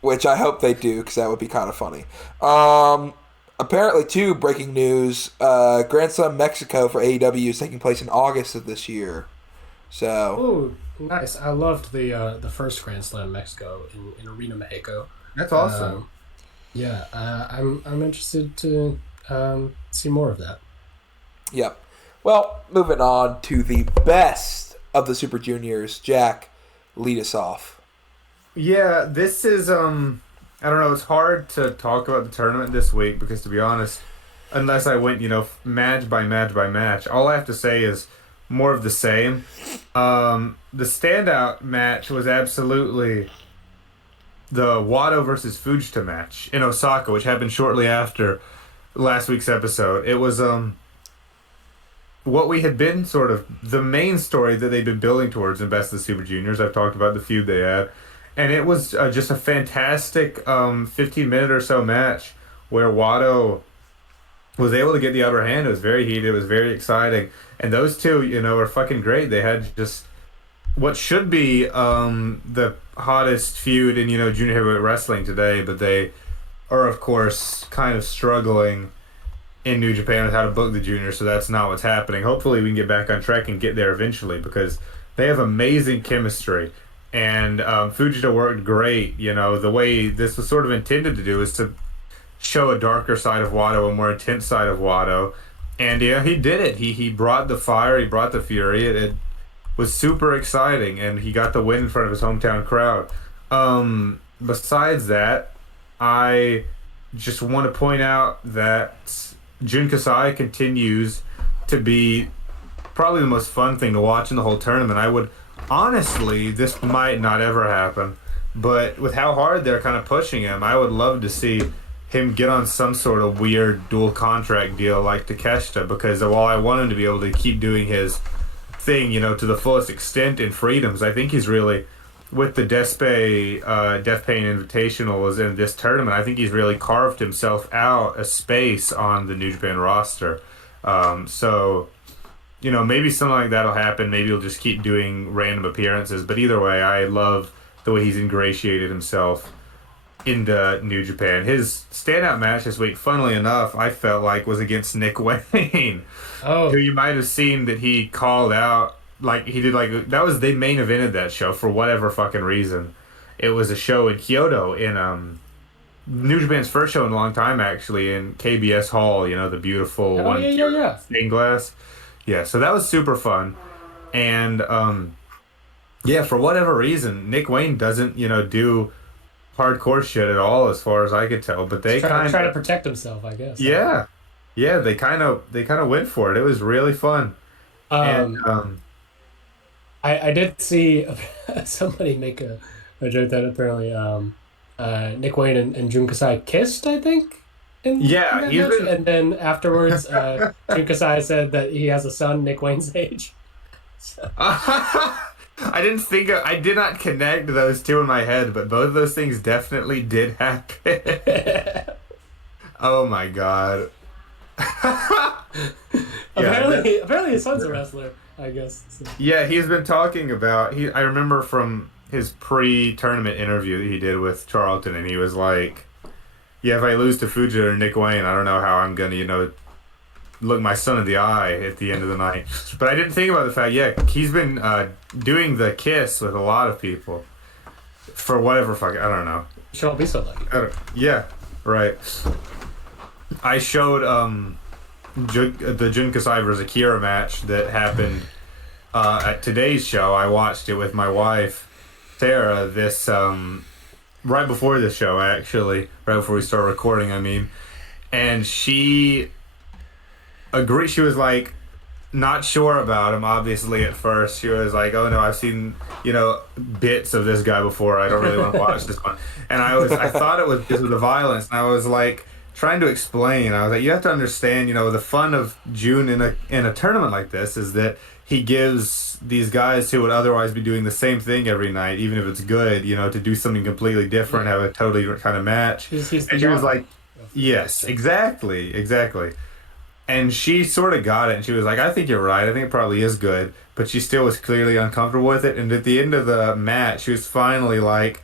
Which I hope they do, because that would be kind of funny. Apparently, too, breaking news, Grand Slam Mexico for AEW is taking place in August of this year. So, ooh, nice. I loved the first Grand Slam Mexico in Arena Mexico. That's awesome. I'm interested to see more of that. Yep. Well, moving on to the best of the Super Juniors. Jack, lead us off. Yeah, this is I don't know, it's hard to talk about the tournament this week because, to be honest, unless I went, match by match by match, all I have to say is more of the same. The standout match was absolutely the Wato versus Fujita match in Osaka, which happened shortly after last week's episode. It was what we had been sort of the main story that they've been building towards in Best of the Super Juniors. I've talked about the feud they had. And it was just a fantastic 15-minute or so match where Wato was able to get the upper hand. It was very heated. It was very exciting. And those two, were fucking great. They had just what should be the hottest feud in, junior heavyweight wrestling today. But they are, of course, kind of struggling in New Japan with how to book the juniors. So that's not what's happening. Hopefully we can get back on track and get there eventually, because they have amazing chemistry. And Fujita worked great. The way this was sort of intended to do is to show a darker side of Wato, a more intense side of Wato. And he did it. He brought the fire, he brought the fury. It was super exciting, and he got the win in front of his hometown crowd. Besides that, I just want to point out that Jun Kasai continues to be probably the most fun thing to watch in the whole tournament. Honestly, this might not ever happen, but with how hard they're kind of pushing him, I would love to see him get on some sort of weird dual contract deal like Takeshita, because while I want him to be able to keep doing his thing, to the fullest extent in freedoms, I think he's really, with the Death Pain Invitationals in this tournament, I think he's really carved himself out a space on the New Japan roster. Maybe something like that'll happen. Maybe he'll just keep doing random appearances. But either way, I love the way he's ingratiated himself into New Japan. His standout match this week, funnily enough, I felt like was against Nick Wayne. Oh. Who you might have seen that he called out. That was the main event of that show for whatever fucking reason. It was a show in Kyoto in New Japan's first show in a long time, actually, in KBS Hall, the beautiful stained glass. Yeah, so that was super fun. And, for whatever reason, Nick Wayne doesn't, do hardcore shit at all, as far as I could tell. But they try to protect himself, I guess. Yeah. Yeah, they kind of went for it. It was really fun. I did see somebody make a joke that apparently Nick Wayne and Jun Kasai kissed, I think. And then afterwards, Jun Kasai said that he has a son Nick Wayne's age. So. I did not connect those two in my head, but both of those things definitely did happen. Oh my god. Apparently his son's a wrestler, I guess. So. Yeah, he's been talking about, I remember from his pre-tournament interview that he did with Charlton, and he was like, yeah, if I lose to Fujita or Nick Wayne, I don't know how I'm going to, look my son in the eye at the end of the night. But I didn't think about the fact, he's been doing the kiss with a lot of people for whatever I don't know. Shouldn't be so lucky. Yeah, right. I showed the Jun Kasai versus Akira match that happened at today's show. I watched it with my wife, Sarah, this... right before the show, actually. Right before we started recording, I mean. And she agreed. She was like, not sure about him, obviously, at first. She was like, oh no, I've seen, bits of this guy before. I don't really want to watch this one. And I thought it was because of the violence. And I was like, trying to explain. I was like, you have to understand, the fun of June in a tournament like this is that he gives these guys who would otherwise be doing the same thing every night, even if it's good, to do something completely different, have a totally different kind of match. He's and she was like, yes, exactly. And she sort of got it, and she was like, I think you're right. I think it probably is good. But she still was clearly uncomfortable with it. And at the end of the match, she was finally like,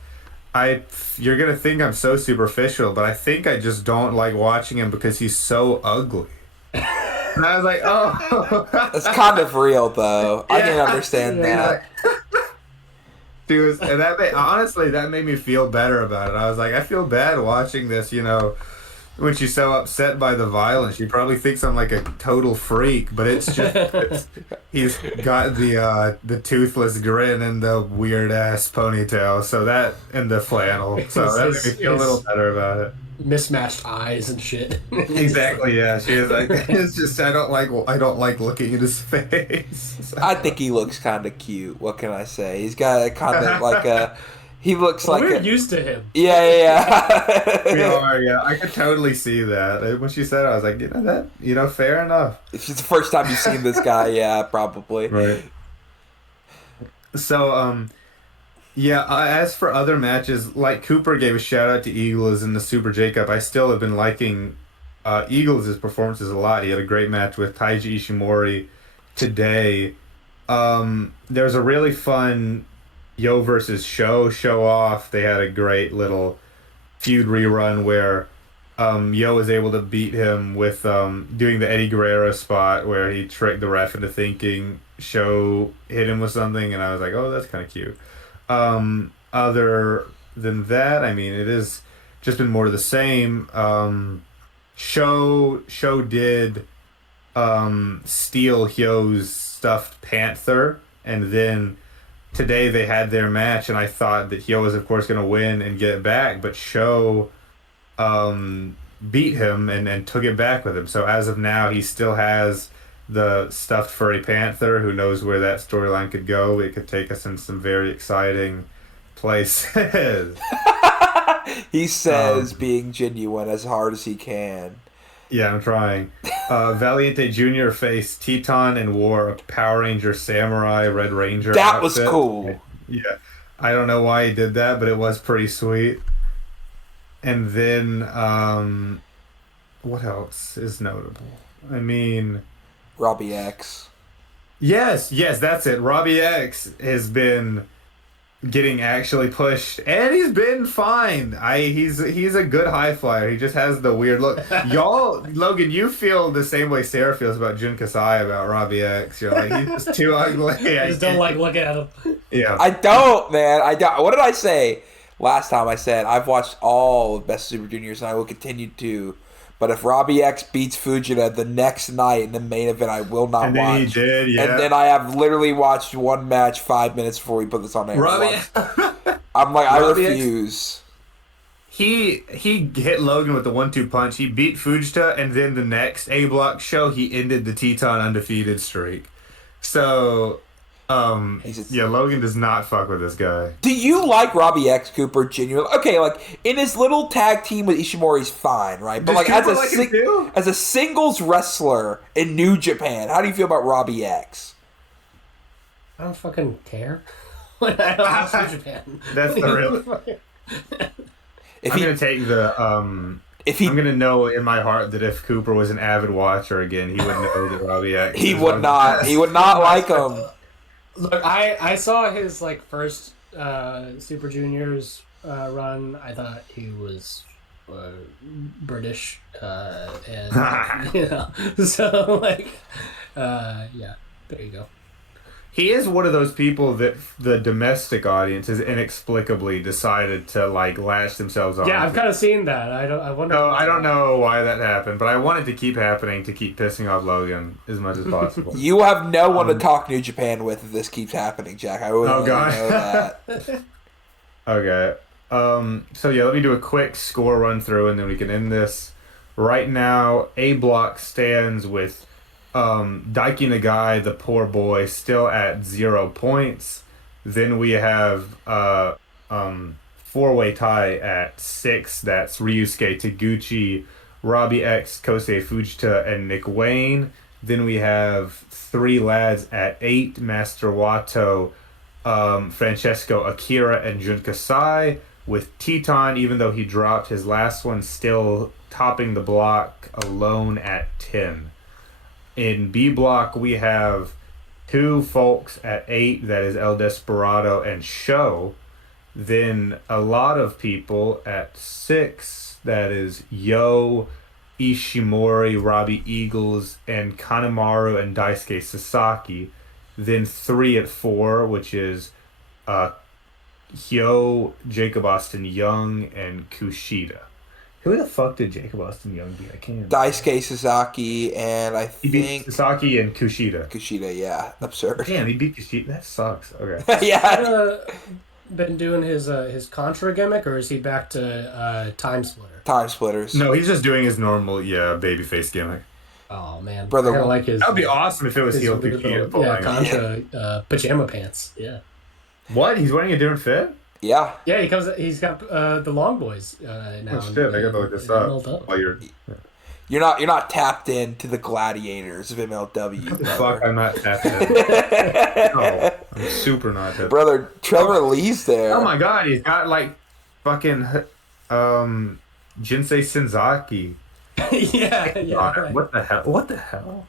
you're going to think I'm so superficial, but I think I just don't like watching him because he's so ugly. And I was like, oh. That's kind of real, though. Yeah. I can understand that. Dude, and honestly, that made me feel better about it. I was like, I feel bad watching this, when she's so upset by the violence. She probably thinks I'm like a total freak, but it's just he's got the toothless grin and the weird ass ponytail, so that and the flannel, so that made me feel a little better about it. Mismatched eyes and shit. Exactly, yeah. She was like, it's just I don't like looking at his face. So. I think he looks kind of cute. What can I say? He's got a kind of like a. He looks like we're used to him. Yeah. We are, yeah. I could totally see that. When she said it, I was like, fair enough. If it's the first time you've seen this guy, yeah, probably. Right. So, as for other matches, like Cooper gave a shout out to Eagles in the Super J-Cup, I still have been liking Eagles' performances a lot. He had a great match with Taiji Ishimori today. There's a really fun Yo versus Show off. They had a great little feud rerun where Yo was able to beat him with doing the Eddie Guerrero spot where he tricked the ref into thinking Show hit him with something, and I was like, oh, that's kind of cute. Other than that, I mean, it has just been more of the same. Show did steal Hyo's stuffed panther, and then today they had their match, and I thought that Hyo was, of course, going to win and get it back, but Sho beat him and took it back with him. So as of now, he still has the stuffed furry panther. Who knows where that storyline could go? It could take us in some very exciting places. He says being genuine as hard as he can. Yeah, I'm trying. Valiente Jr. faced Teton and wore a Power Ranger Samurai Red Ranger That outfit. Was cool. Yeah. I don't know why he did that, but it was pretty sweet. And then, what else is notable? I mean... Robbie X. Yes, that's it. Robbie X has been getting actually pushed, and he's been fine. He's a good high flyer. He just has the weird look. Y'all, Logan, you feel the same way Sarah feels about Jun Kasai about Robbie X. You're like, he's just too ugly. I just don't like looking at him. Yeah. I don't, man. I don't. What did I say last time? I said I've watched all of Best Super Juniors, and I will continue to. But if Robbie X beats Fujita the next night in the main event, I will not and then watch. He did, yeah. And then I have literally watched one match 5 minutes before we put this on air. Robbie, I'm like, Robbie I refuse. He hit Logan with the 1-2 punch. He beat Fujita, and then the next A Block show, he ended the Teton undefeated streak. So, Logan does not fuck with this guy. Do you like Robbie X, Cooper, genuinely? Okay, like, in his little tag team with Ishimori's fine, right? But, as a singles wrestler in New Japan, how do you feel about Robbie X? I don't fucking care. I don't watch New Japan. That's the real... I'm going to take the... I'm going to know in my heart that if Cooper was an avid watcher again, he would know that Robbie X... He would not like him. Look, I saw his first Super Juniors run. I thought he was British, and so yeah, there you go. He is one of those people that the domestic audience has inexplicably decided to latch themselves on. Yeah, I've kind of seen that. I wonder. No, I don't know why that happened, but I want it to keep happening to keep pissing off Logan as much as possible. You have no one to talk New Japan with if this keeps happening, Jack. I really know that. Okay. Let me do a quick score run through, and then we can end this. Right now, A Block stands with Daiki Nagai, the poor boy, still at 0 points. Then we have four-way tie at 6. That's Ryusuke Taguchi, Robbie X, Kosei Fujita, and Nick Wayne. Then we have 3 lads at 8, Master Wato, Francesco Akira, and Jun Kasai, with Teton, even though he dropped his last one, still topping the block alone at 10. In B block, we have 2 folks at 8, that is El Desperado and Sho. Then a lot of people at 6, that is Yo, Ishimori, Robbie Eagles, and Kanemaru and Daisuke Sasaki. Then 3 at 4, which is Hyo, Jacob Austin Young, and Kushida. Who the fuck did Jacob Austin Young beat? I can't remember. Daisuke Sasaki and He beat Sasaki and Kushida. Kushida, yeah. Absurd. Damn, he beat Kushida. That sucks. Okay. Yeah. Been doing his Contra gimmick, or is he back to Time Splitter? Time Splitters. No, he's just doing his normal, babyface gimmick. Oh man, Brother, I kinda like his. That would be awesome if it was heel Kushida. Contra pajama pants. Yeah. What? He's wearing a different fit? Yeah. Yeah, he's got the long boys now. Oh shit! I gotta look this up. While You're not tapped into the gladiators of MLW. Fuck, I'm not tapped in. No, I'm super not tapped. Brother, Trevor Lee's there. Oh my god, he's got like fucking Jinsei Senzaki. yeah. Right. What the hell? What the hell?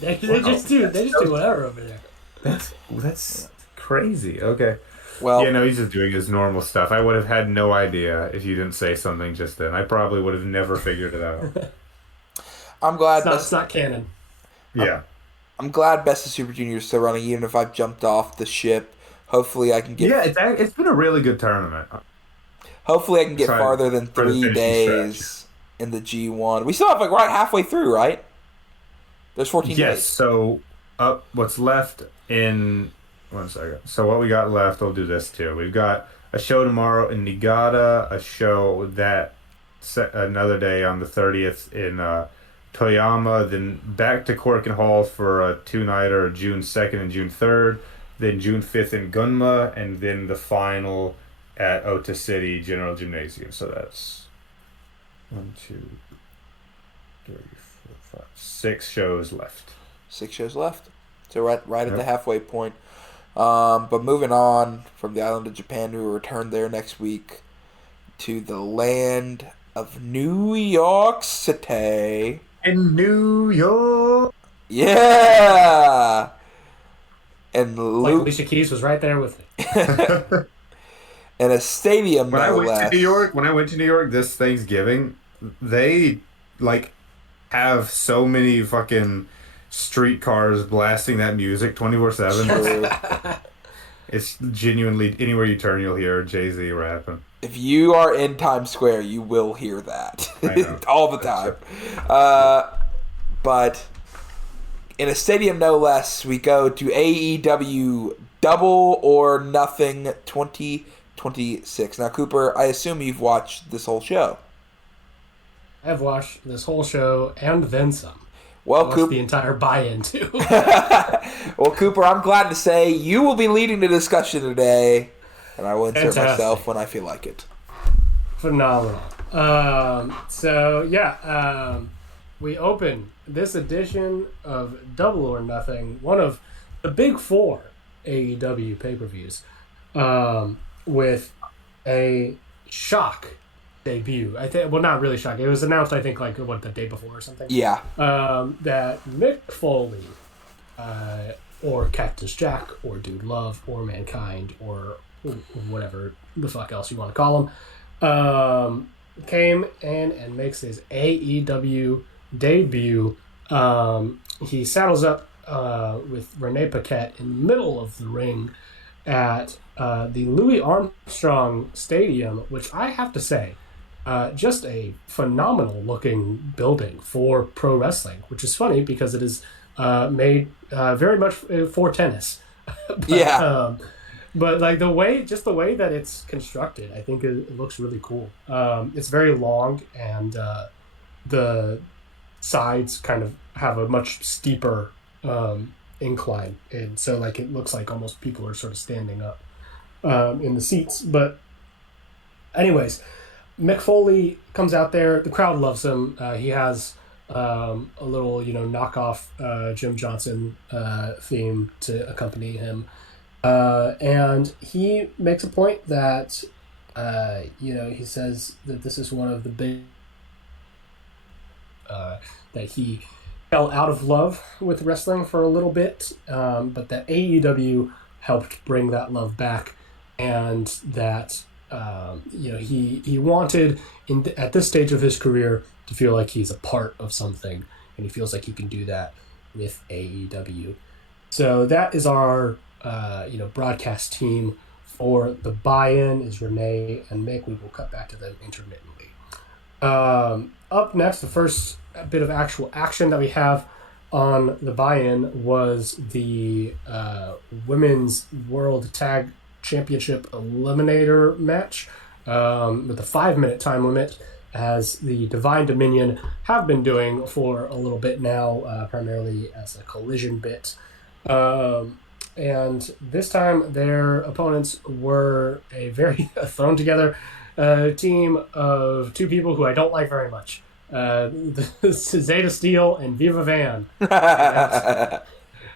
They just do whatever over there. That's crazy. Okay. Well, yeah, no, he's just doing his normal stuff. I would have had no idea if you didn't say something just then. I probably would have never figured it out. I'm glad it's not canon. Yeah. I'm glad Best of Super Junior is still running, even if I've jumped off the ship. Hopefully I can get... Yeah, it's been a really good tournament. Hopefully I can get farther than 3 days in the G1. We still have right halfway through, right? There's 14 days. Yes, so what's left in... 1 second. So what we got left, I'll do this too. We've got a show tomorrow in Niigata, a show another day on the 30th in Toyama, then back to Cork and Hall for a 2-nighter June 2nd and June 3rd, then June 5th in Gunma, and then the final at Ota City General Gymnasium. So that's 1, 2, 3, 4, 5, 6 shows left. 6 shows left. So right at the halfway point. But moving on from the island of Japan, we will return there next week to the land of New York City. In New York. Yeah. And Alicia Keys was right there with me. In a stadium, when I went to New York this Thanksgiving, they have so many fucking streetcars blasting that music 24/7. It's genuinely, anywhere you turn you'll hear Jay-Z rapping. If you are in Times Square, you will hear that all the time. But in a stadium no less, we go to AEW Double or Nothing 2026. Now, Cooper, I assume you've watched this whole show. I've watched this whole show and then some. Well, Cooper, the entire buy-in too. Well, Cooper, I'm glad to say you will be leading the discussion today, and I will insert myself when I feel like it. Phenomenal. We open this edition of Double or Nothing, one of the big 4 AEW pay-per-views, with a shock debut. I think, well, not really shock. It was announced, I think, the day before or something. Yeah. That Mick Foley, or Cactus Jack, or Dude Love, or Mankind, or whatever the fuck else you want to call him, came in and makes his AEW debut. He saddles up with Renee Paquette in the middle of the ring at the Louis Armstrong Stadium, which I have to say, just a phenomenal looking building for pro wrestling, which is funny because it is made very much for tennis. But the way that it's constructed, I think it looks really cool. It's very long, and the sides kind of have a much steeper incline, and so like it looks like almost people are sort of standing up in the seats. But anyways, Mick Foley comes out there. The crowd loves him. He has a little, knockoff Jim Johnson theme to accompany him. And he makes a point that, he says that this is one of the big, that he fell out of love with wrestling for a little bit, but that AEW helped bring that love back, and that, he wanted at this stage of his career to feel like he's a part of something, and he feels like he can do that with AEW. So that is our broadcast team for the buy-in is Renee and Mick. We will cut back to them intermittently. Up next, the first bit of actual action that we have on the buy-in was the Women's World Tag Championship Eliminator match with a 5-minute time limit, as the Divine Dominion have been doing for a little bit now, primarily as a collision bit. And this time their opponents were a very thrown together team of two people who I don't like very much. Zeta Steel and Viva Van.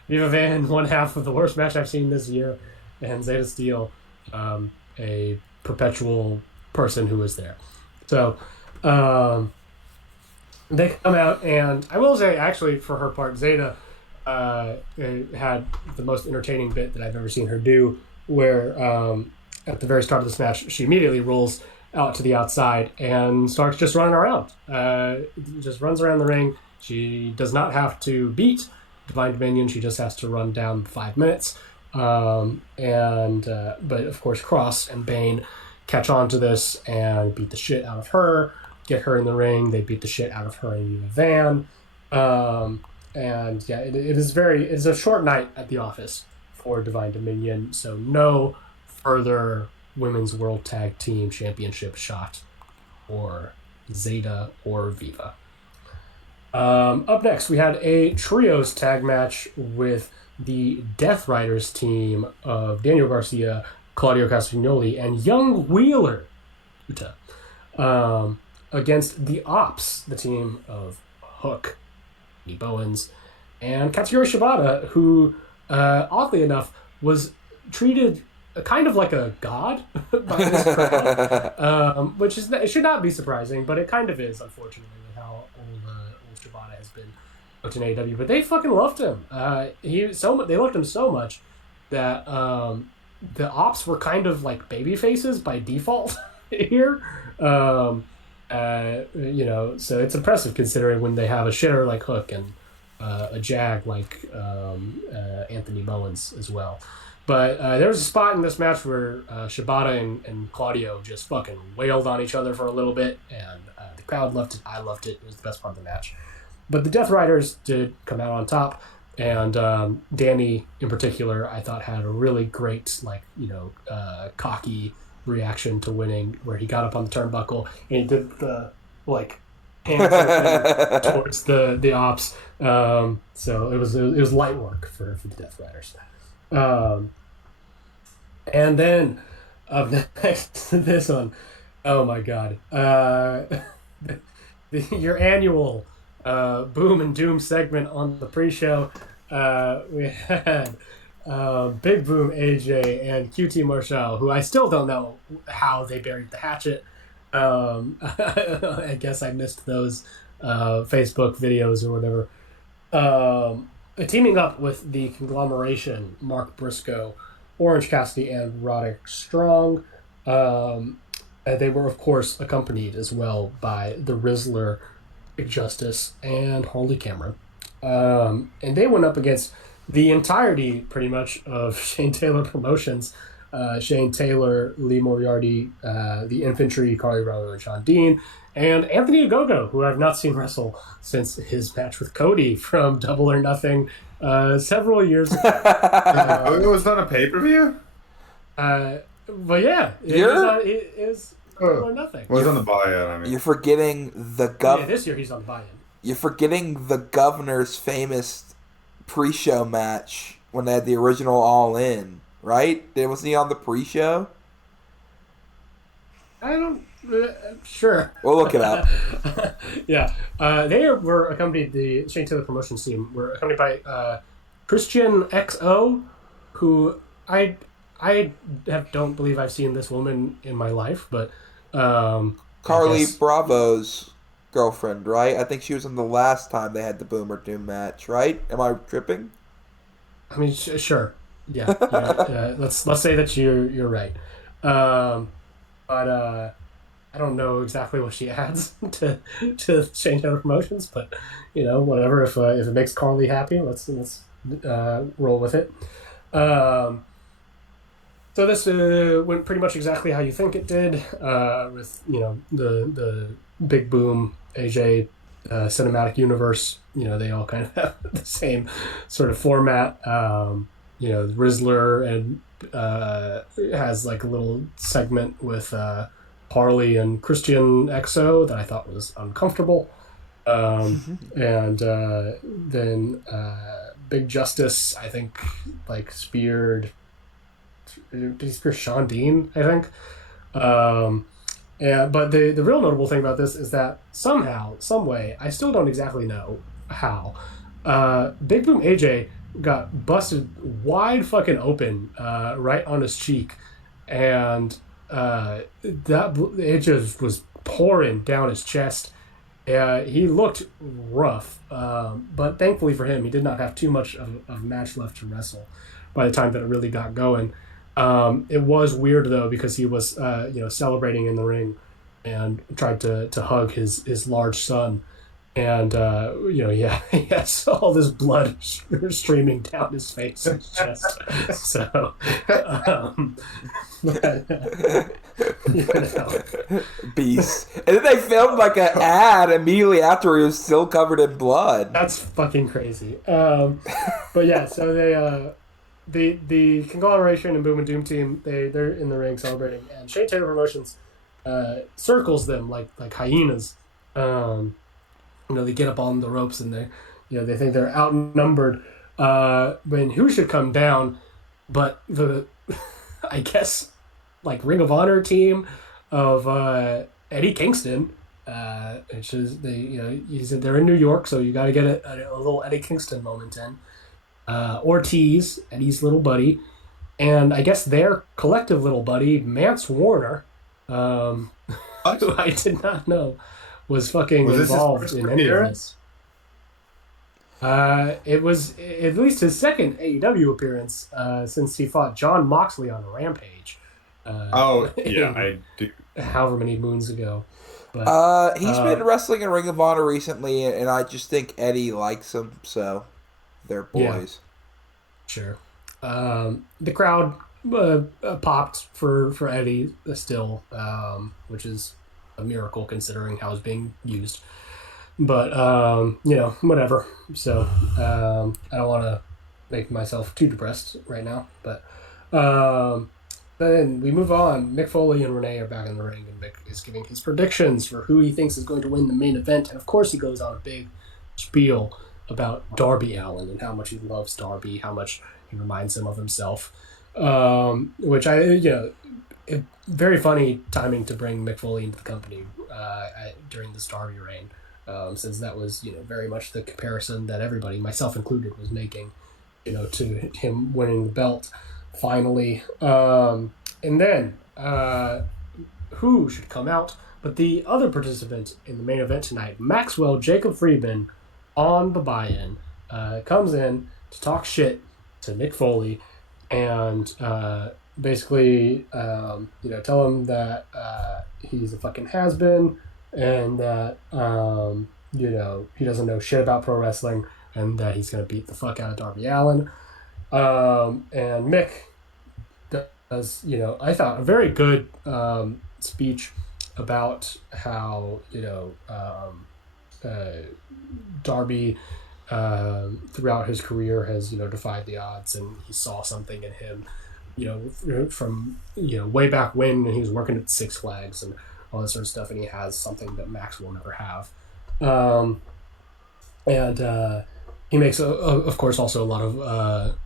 Viva Van, one half of the worst match I've seen this year, and Zeta Steel, a perpetual person who was there. So they come out, and I will say, actually, for her part, Zeta had the most entertaining bit that I've ever seen her do, where at the very start of this match, she immediately rolls out to the outside and starts just running around. Just runs around the ring. She does not have to beat Divine Dominion. She just has to run down 5 minutes. But of course, Cross and Bane catch on to this and beat the shit out of her, get her in the ring. They beat the shit out of her in the van. It's a short night at the office for Divine Dominion, so no further Women's World Tag Team Championship shot for Zeta or Viva. Up next, we had a trios tag match with the Death Riders team of Daniel Garcia, Claudio Castagnoli, and Young Wheeler against the Ops, the team of Hook, Bowens, and Katsuyori Shibata, who, oddly enough, was treated kind of like a god by this crowd, which it should not be surprising, but it kind of is, unfortunately, with how old Shibata has been out in AEW. But they fucking loved him. They loved him so much that the Ops were kind of like baby faces by default here. So it's impressive considering when they have a shitter like Hook and a jag like Anthony Bowens as well. But there was a spot in this match where Shibata and Claudio just fucking wailed on each other for a little bit, and the crowd loved it. I loved it. It was the best part of the match. But the Death Riders did come out on top, and Danny in particular, I thought had a really great, cocky reaction to winning, where he got up on the turnbuckle and he did the hands towards the Ops. So it was light work for the Death Riders. And then up next to this one, oh my god, your annual Boom and Doom segment on the pre-show. We had Big Boom AJ and QT Marshall, who I still don't know how they buried the hatchet. I guess I missed those Facebook videos or whatever. Teaming up with the conglomeration Mark Briscoe, Orange Cassidy, and Roderick Strong. They were, of course, accompanied as well by the Rizzler, Big Justice, and Harley Cameron. And they went up against the entirety, pretty much, of Shane Taylor Promotions. Shane Taylor, Lee Moriarty, the Infantry, Carly Rowell, and Sean Dean, and Anthony Ogogo, who I've not seen wrestle since his match with Cody from Double or Nothing several years ago. It was not a pay-per-view? But yeah, it is Double or Nothing. Well, he's on the buy-in, I mean. You're forgetting the Yeah, this year he's on the buy-in. You're forgetting the Governor's famous pre-show match when they had the original All In, right? Wasn't he on the pre-show? I don't. Sure. We'll look it up. Yeah. They were accompanied, the Shane Taylor Promotions team were accompanied by Christian XO, who I don't believe I've seen this woman in my life, but Carly Bravo's girlfriend, right? I think she was in the last time they had the Boomer Doom match, right? Am I tripping? I mean, sure. Yeah. Let's say that you're right. But I don't know exactly what she adds to Shane Taylor Promotions, but whatever. If it makes Carly happy, let's roll with it. So this went pretty much exactly how you think it did, with the Big Boom AJ cinematic universe. They all kind of have the same sort of format. Rizzler and has like a little segment with Harley and Christian XO that I thought was uncomfortable. And then Big Justice, I think, like speared. Did he spear Sean Dean? I think. But the real notable thing about this is that somehow, some way, I still don't exactly know how, Big Boom AJ got busted wide fucking open right on his cheek, and it just was pouring down his chest. He looked rough, but thankfully for him, he did not have too much of a match left to wrestle by the time that it really got going. It was weird though, because he was celebrating in the ring and tried to hug his large son, and he has all this blood streaming down his face and his chest. So Beast. And then they filmed like an ad immediately after he was still covered in blood. That's fucking crazy. But yeah, so they the conglomeration and Boom and Doom team, they're in the ring celebrating, and Shane Taylor Promotions circles them like hyenas. They get up on the ropes and they think they're outnumbered when who should come down but the I guess like Ring of Honor team of Eddie Kingston, which is he said they're in New York, so you got to get a little Eddie Kingston moment in. Ortiz, Eddie's little buddy, and I guess their collective little buddy, Mance Warner, who I did not know was fucking involved in any of this. It was at least his second AEW appearance since he fought John Moxley on Rampage. I do. However many moons ago. But, he's been wrestling in Ring of Honor recently, and I just think Eddie likes him, so they're boys. Yeah, sure. The crowd popped for Eddie still, which is a miracle considering how it's being used. But, whatever. So, I don't want to make myself too depressed right now. But then we move on. Mick Foley and Renee are back in the ring, and Mick is giving his predictions for who he thinks is going to win the main event. And, of course, he goes on a big spiel about Darby Allin and how much he loves Darby, how much he reminds him of himself. Which very funny timing to bring Mick Foley into the company during this Darby reign. Since that was, very much the comparison that everybody, myself included, was making, to him winning the belt finally. And then, who should come out but the other participant in the main event tonight, Maxwell Jacob Friedman, on the buy-in, comes in to talk shit to Mick Foley and basically, tell him that he's a fucking has-been, and that he doesn't know shit about pro wrestling, and that he's gonna beat the fuck out of Darby Allin. And Mick does, I thought a very good speech about how Darby throughout his career has defied the odds, and he saw something in him from way back when he was working at Six Flags and all that sort of stuff, and he has something that Max will never have. And he makes, of course, also a lot of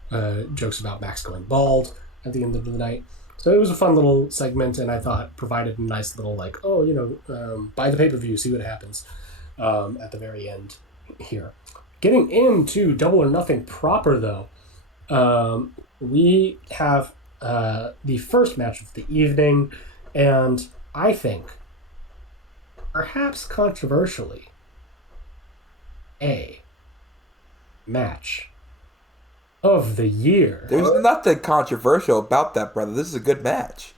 jokes about Max going bald at the end of the night. So it was a fun little segment, and I thought provided a nice little, like, buy the pay-per-view, see what happens at the very end here. Getting into Double or Nothing proper, though, we have the first match of the evening, and I think, perhaps controversially, a match of the year. There's nothing controversial about that, brother. This is a good match.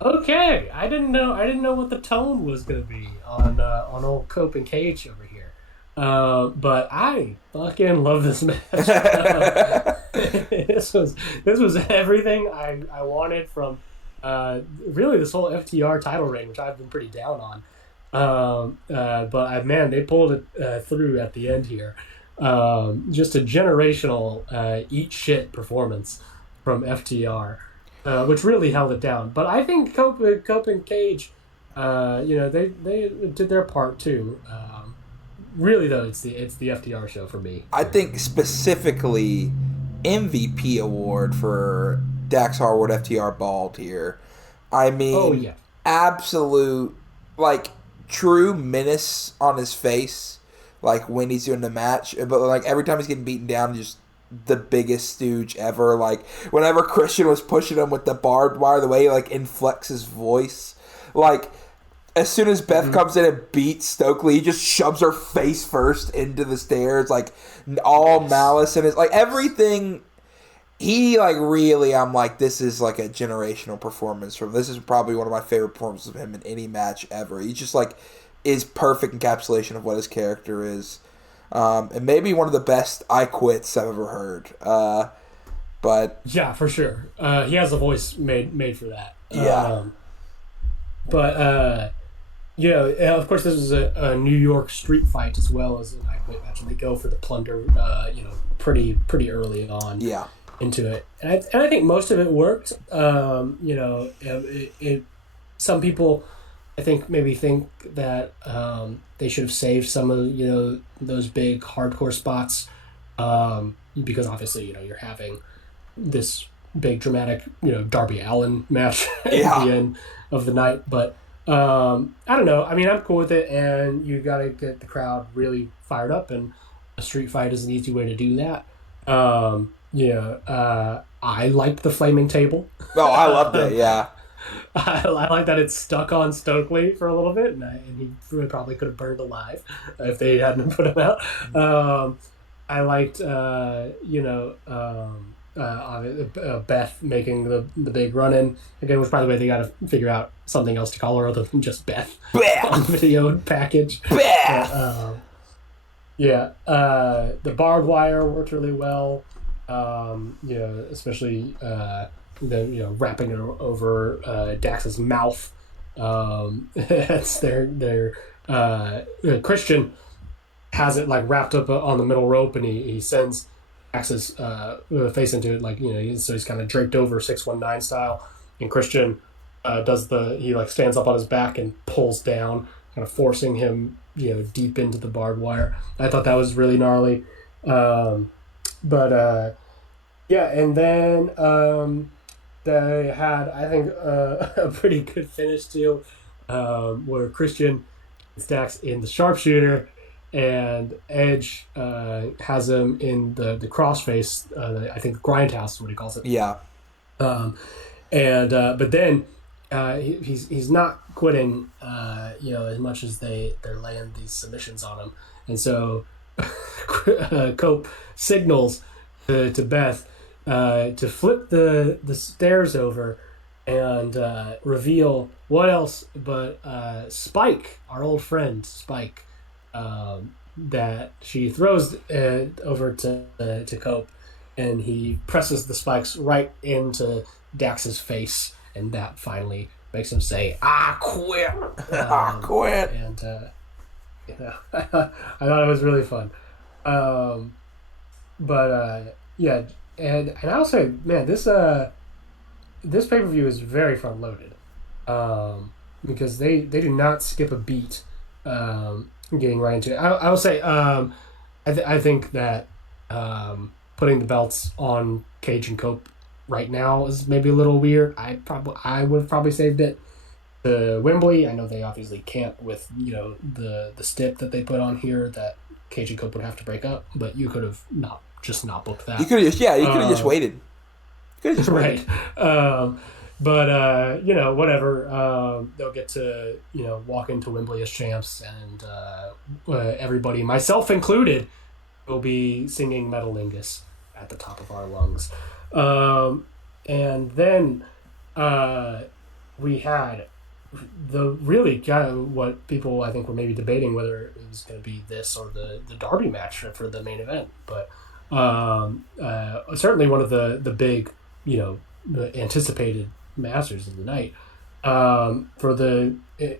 Okay, I didn't know what the tone was gonna be on old Cope and Cage over here, but I fucking love this match. This was everything I wanted from really this whole FTR title reign, which I've been pretty down on. But man, they pulled it through at the end here. Just a generational eat shit performance from FTR, which really held it down. But I think Cope and Cage, they did their part too. Really though, it's the FTR show for me. I think specifically MVP award for Dax Harwood, FTR Bald here. I mean, absolute, like, true menace on his face. Like, when he's doing the match. But, like, every time he's getting beaten down, just the biggest stooge ever. Like, whenever Christian was pushing him with the barbed wire, the way he, like, inflects his voice. Like, as soon as Beth comes in and beats Stokely, he just shoves her face first into the stairs. Like, all malice. And it's, like, everything... He, like, really... I'm like, this is, like, a generational performance. This is probably one of my favorite performances of him in any match ever. He's just, like... is perfect encapsulation of what his character is. And maybe one of the best I Quits I've ever heard. But yeah, for sure. He has a voice made for that. Yeah. Of course this was a New York street fight as well as an I Quit match. And they go for the plunder, pretty early on into it. And I think most of it worked. Some people... I think maybe think that they should have saved some of those big hardcore spots because obviously you're having this big dramatic Darby Allin match at the end of the night. But I don't know. I mean, I'm cool with it, and you got to get the crowd really fired up, and a street fight is an easy way to do that. I liked the flaming table. Oh, I loved it. Yeah. I like that it stuck on Stokely for a little bit, and he probably could have burned alive if they hadn't put him out. I liked, Beth making the big run-in. Again, which, by the way, they got to figure out something else to call her other than just Beth on the video package. The barbed wire worked really well, especially... wrapping it over Dax's mouth. That's their Christian has it like wrapped up on the middle rope, and he sends Dax's face into it, so he's kind of draped over 619 style. And Christian he stands up on his back and pulls down, kind of forcing him deep into the barbed wire. I thought that was really gnarly. And then. They had, I think, a pretty good finish too, where Christian stacks in the sharpshooter, and Edge has him in the crossface. I think grindhouse is what he calls it. Yeah. But then he's not quitting. As much as they're laying these submissions on him, and so Cope signals to Beth. To flip the stairs over and reveal what else but Spike, our old friend Spike, that she throws over to Cope, and he presses the spikes right into Dax's face, and that finally makes him say, "I quit." I quit. And I thought it was really fun. And I'll say, man, this pay-per-view is very front-loaded, because they do not skip a beat, getting right into it. I will say, I I think that putting the belts on Cage and Cope right now is maybe a little weird. I would have probably saved it to Wembley. I know they obviously can't with the stip that they put on here that Cage and Cope would have to break up, but you could have not booked that. You could have just waited. You could have just waited. Right. But whatever. They'll get to walk into Wembley as champs, and everybody, myself included, will be singing Metalingus at the top of our lungs. And then we had the really kind of what people I think were maybe debating whether it was going to be this or the Derby match for the main event, but certainly one of the big anticipated masters of the night for the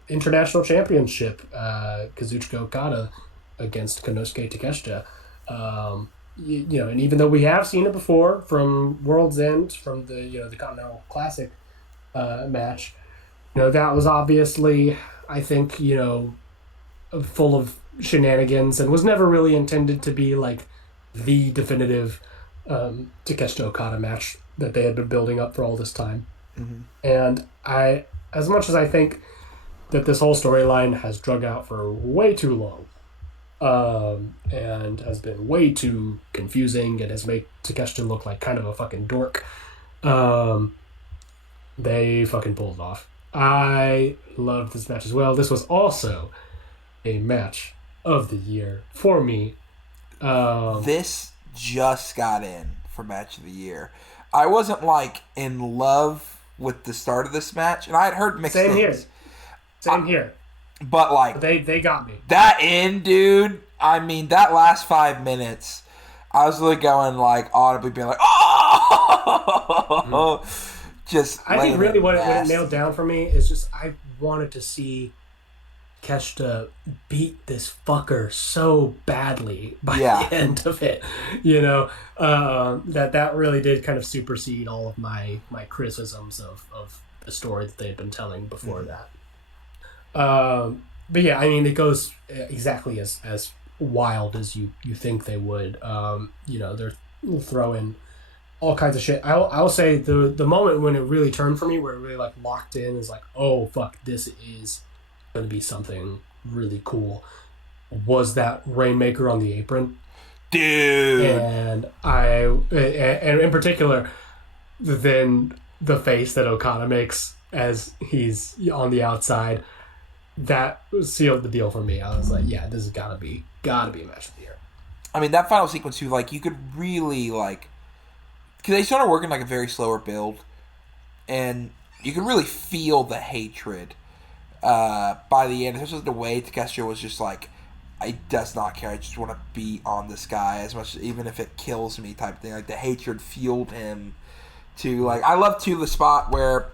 international championship, Kazuchika Okada against Konosuke Takeshita. And even though we have seen it before from World's End, from the Continental Classic match, that was obviously, I think, full of shenanigans and was never really intended to be like the definitive Takeshita Okada match that they had been building up for all this time. Mm-hmm. And as much as I think that this whole storyline has drug out for way too long, and has been way too confusing and has made Takeshita look like kind of a fucking dork, they fucking pulled it off. I loved this match as well. This was also a match of the year for me. This just got in for match of the year. I wasn't like in love with the start of this match, and I had heard mixed things. Same here. But like they got me. That end, dude. I mean, that last 5 minutes, I was really going like audibly being like, oh. Just. I think really what it nailed down for me is just I wanted to see Takeshita beat this fucker so badly by the end of it, that really did kind of supersede all of my criticisms of the story that they had been telling before that. But yeah, I mean, it goes exactly as wild as you think they would. They're throwing all kinds of shit. I'll say the moment when it really turned for me, where it really like locked in, is like, oh fuck, this is going to be something really cool, was that Rainmaker on the apron, dude. And and in particular, then the face that Okada makes as he's on the outside, that sealed the deal for me. I was like, yeah, this has gotta be a match of the year. I mean, that final sequence too, like, you could really like, because they started working like a very slower build, and you could really feel the hatred by the end, especially the way Takeshita was just like, I does not care, I just want to be on this guy as much, even if it kills me type thing. Like, the hatred fueled him to, like, I love too the spot where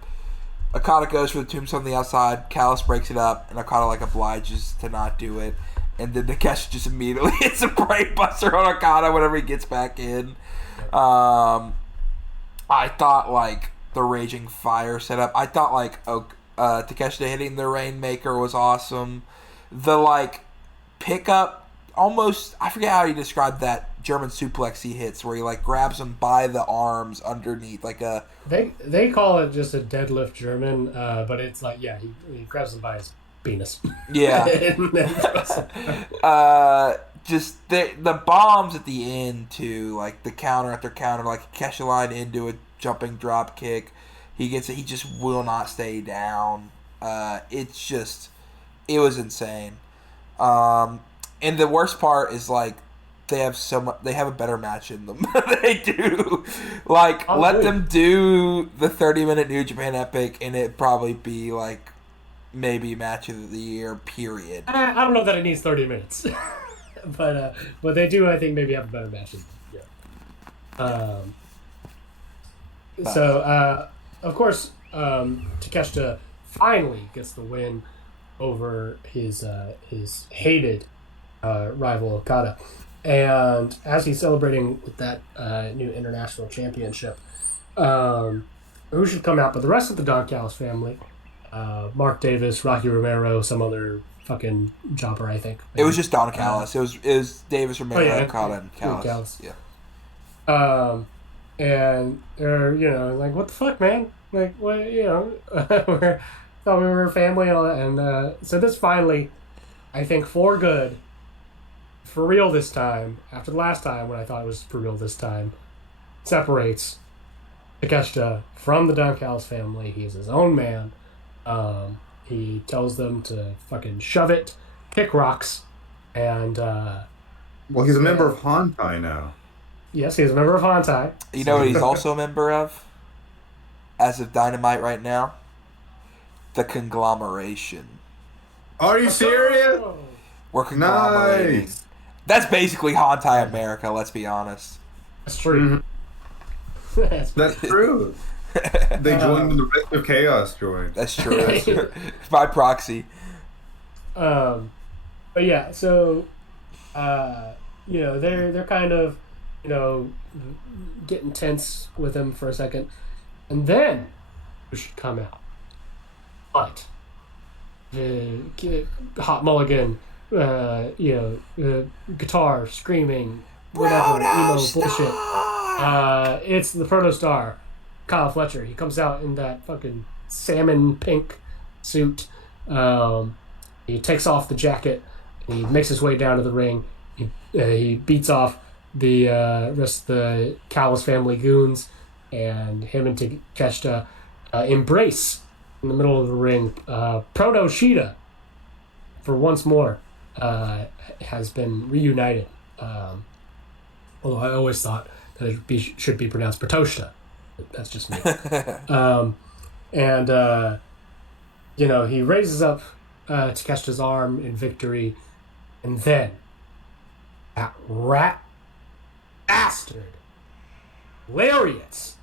Okada goes for the tombstone on the outside, Callis breaks it up, and Okada like obliges to not do it, and then Takeshita just immediately hits a brain buster on Okada whenever he gets back in. I thought like the Raging Fire setup, I thought like Takeshita hitting the Rainmaker was awesome. The like pickup, almost, I forget how he described that German suplex he hits, where he like grabs him by the arms underneath, like a. They call it just a deadlift German, but it's like, yeah, he grabs him by his penis. Yeah. Just the bombs at the end too, like the counter after counter, like a Kesha line into a jumping drop kick. He gets it. He just will not stay down. It was insane. And the worst part is like they have a better match in them. They do. Like, let them do the 30-minute New Japan Epic, and it'd probably be like maybe match of the year. Period. I don't know that it needs 30 minutes, but they do. I think maybe have a better match. So of course, Takeshita finally gets the win over his hated rival Okada. And as he's celebrating with that new international championship, who should come out but the rest of the Don Callis family, Mark Davis, Rocky Romero, some other fucking jobber, I think. It was just Don Callis. It was Davis Romero, Okada, and Callis. Yeah. And they're, like, what the fuck, man? Like, what, thought we were a family and all that. And so this finally, I think for good, for real this time, after the last time when I thought it was for real this time, separates Takeshita from the Don Callis family. He's his own man. He tells them to fucking shove it, kick rocks, and... well, he's a member of Hantai now. Yes, he's a member of Hantai. You know what he's also a member of? As of Dynamite right now? The Conglomeration. Are you serious? We're conglomerating. Nice. That's basically Hantai America, let's be honest. That's true. Mm-hmm. That's true. They joined when the rest of Chaos joined. That's true. By proxy. But yeah, so they're kind of getting tense with him for a second, and then we should come out. But Hot Mulligan, guitar screaming, whatever, emo bullshit. It's the Proto Star, Kyle Fletcher. He comes out in that fucking salmon pink suit. He takes off the jacket. He makes his way down to the ring. He beats off the rest of the Callis family goons, and him and Takeshita embrace in the middle of the ring. Proto Sheeta, for once more, has been reunited. Although I always thought that it should be pronounced Protoshita. That's just me. He raises up Takeshita's arm in victory, and then that rat bastard lariats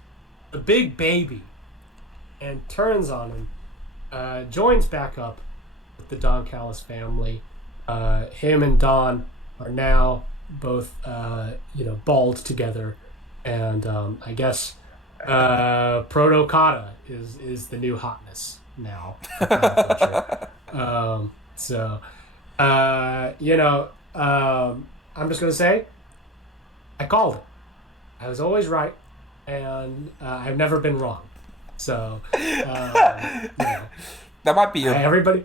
the big baby and turns on him, joins back up with the Don Callis family. Him and Don are now both balled together, and I guess Proto Kata is the new hotness now. I'm just gonna say I called it. I was always right, and I've never been wrong. So that might be your everybody.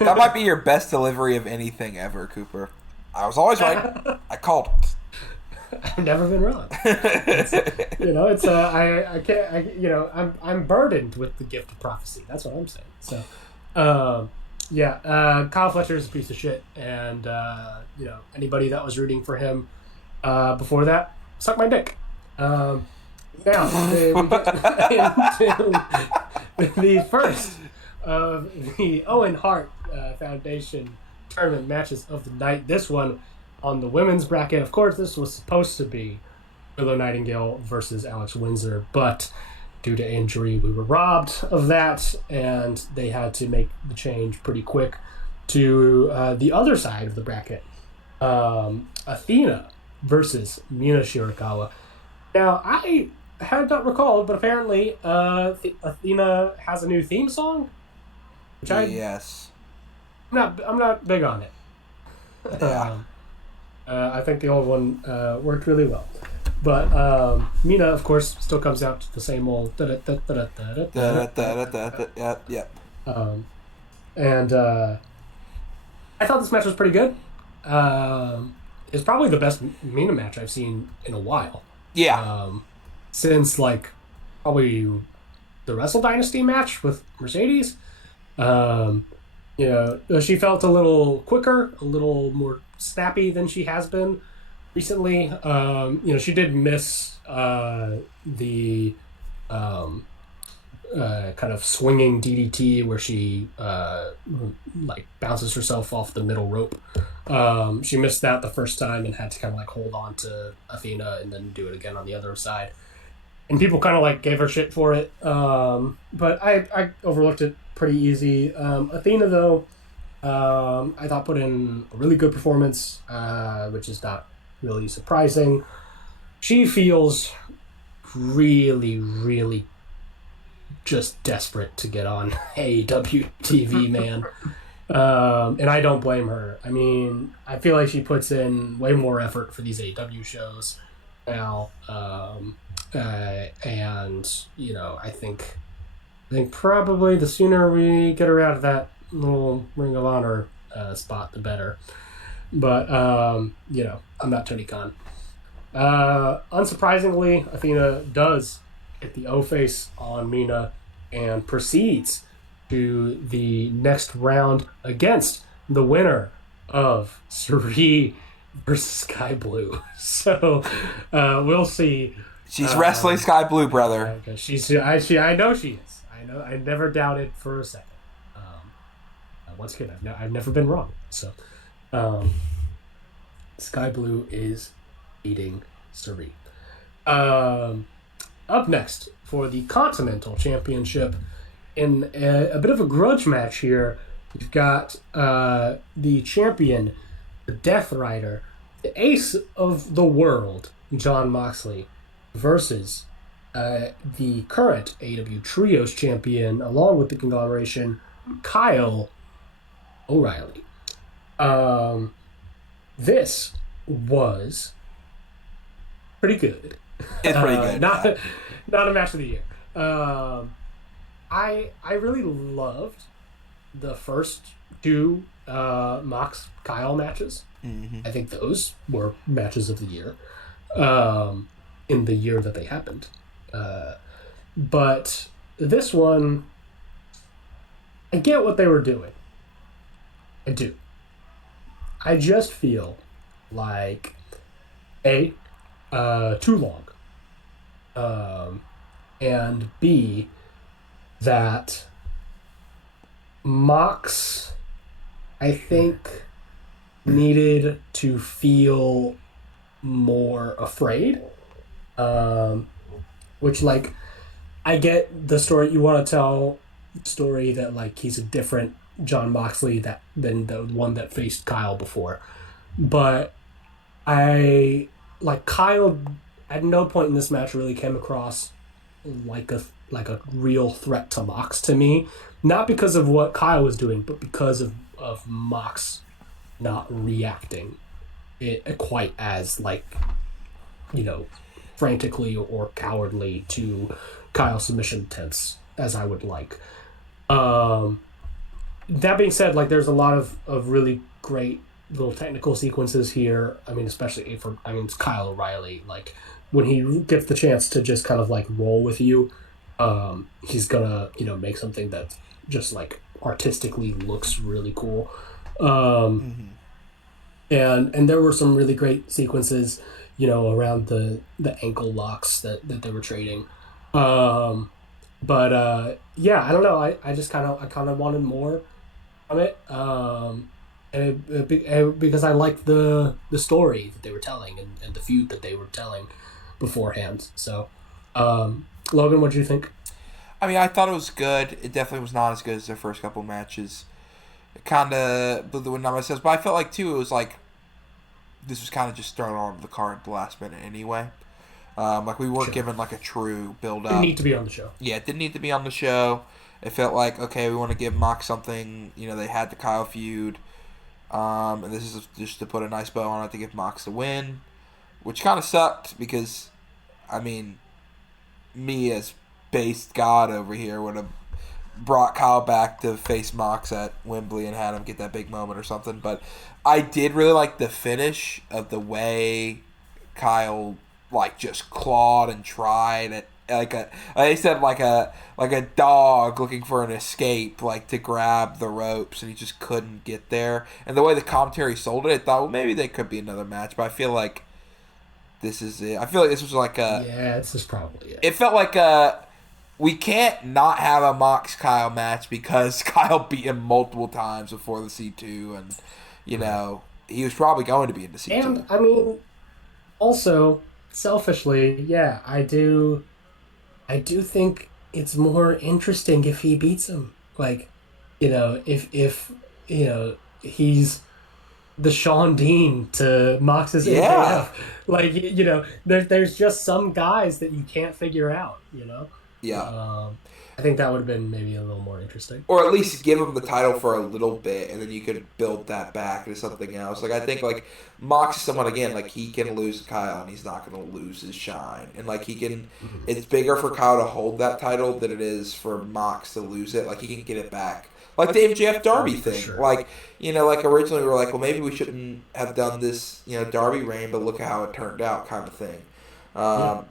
That might be your best delivery of anything ever, Cooper. I was always right. I called it. I've never been wrong. I'm burdened with the gift of prophecy. That's what I'm saying. So, Kyle Fletcher is a piece of shit, and anybody that was rooting for him before that, suck my dick. Now we get into the first of the Owen Hart Foundation tournament matches of the night. This one on the women's bracket. Of course, this was supposed to be Willow Nightingale versus Alex Windsor, but due to injury, we were robbed of that, and they had to make the change pretty quick to the other side of the bracket. Athena versus Mina Shirakawa. Now, I had not recalled, but apparently Athena has a new theme song. Yes. I'm not big on it. Yeah. I think the old one worked really well. But Mina, of course, still comes out to the same old... Yep. And I thought this match was pretty good. It's probably the best Mina match I've seen in a while. Yeah. Since, probably the Wrestle Dynasty match with Mercedes. She felt a little quicker, a little more snappy than she has been recently. She did miss the kind of swinging DDT where she bounces herself off the middle rope. She missed that the first time and had to kind of hold on to Athena and then do it again on the other side. And people kind of gave her shit for it. But I overlooked it pretty easy. Athena, though, I thought put in a really good performance, which is not really surprising. She feels really, really just desperate to get on AEW TV, man. And I don't blame her. I mean, I feel like she puts in way more effort for these AEW shows now. And, you know, I think probably the sooner we get her out of that little Ring of Honor spot, the better. But, you know, I'm not Tony Khan. Unsurprisingly, Athena does get the O-face on Mina and proceeds to the next round against the winner of Suri versus Sky Blue. So we'll see. She's wrestling Sky Blue, brother. I know she is. I never doubted for a second. Once again, I've never been wrong. So Sky Blue is beating Suri. Up next for the Continental Championship, in a bit of a grudge match here, we've got the champion, the Death Rider, the ace of the world, Jon Moxley, versus the current AEW Trios champion, along with the conglomeration, Kyle O'Reilly. This was pretty good. It's pretty good. Not a match of the year. I really loved the first two Mox Kyle matches. Mm-hmm. I think those were matches of the year in the year that they happened. But this one, I get what they were doing. I do. I just feel like A, too long, and B, that Mox, I think, needed to feel more afraid. Which, like, I get the story, you want to tell the story that, like, he's a different Jon Moxley than the one that faced Kyle before. But Kyle at no point in this match really came across like a real threat to Mox to me. Not because of what Kyle was doing, but because of Mox not reacting it quite as, like, you know, frantically or cowardly to Kyle's submission attempts as I would like. That being said, like, there's a lot of really great little technical sequences here. I mean, especially it's Kyle O'Reilly. Like, when he gets the chance to just kind of, like, roll with you, he's gonna, you know, make something that just, like, artistically looks really cool. And there were some really great sequences, you know, around the ankle locks that they were trading. Yeah, I don't know. I just kind of wanted more from it. Because I liked the story that they were telling and the feud that they were telling beforehand. So, Logan, what do you think? I mean, I thought it was good. It definitely was not as good as their first couple matches. It kind of blew the wind out of my sails, but I felt like, too, it was like this was kind of just thrown on the card at the last minute anyway. Like, we weren't given, like, a true build-up. Didn't need to be on the show. Yeah, it didn't need to be on the show. It felt like, okay, we want to give Mox something. You know, they had the Kyle feud. And this is just to put a nice bow on it to give Mox the win. Which kind of sucked because, I mean, me as based God over here would have brought Kyle back to face Mox at Wembley and had him get that big moment or something. But I did really like the finish of the way Kyle, like, just clawed and tried at, like a dog looking for an escape, like, to grab the ropes, and he just couldn't get there. And the way the commentary sold it, I thought, well, maybe there could be another match, but I feel like this is it. I feel like this was like a... Yeah, this is probably it. It felt like a... We can't not have a Mox Kyle match because Kyle beat him multiple times before the C2, and, you know, he was probably going to be in the C2. And, I mean, also, selfishly, yeah, I do think it's more interesting if he beats him. Like, you know, if you know, he's the Shawn Dean to Mox's MJF. Like, you know, there's just some guys that you can't figure out, you know? Yeah. I think that would have been maybe a little more interesting. Or at least give him the title for a little bit, and then you could build that back into something else. Like, I think, like, Mox is someone, again, like, he can lose to Kyle, and he's not going to lose his shine. And, like, he can, it's bigger for Kyle to hold that title than it is for Mox to lose it. Like, he can get it back. Like the MJF Darby thing. Sure. Like, you know, like, originally we were like, well, maybe we shouldn't have done this, you know, Darby reign, but look at how it turned out, kind of thing.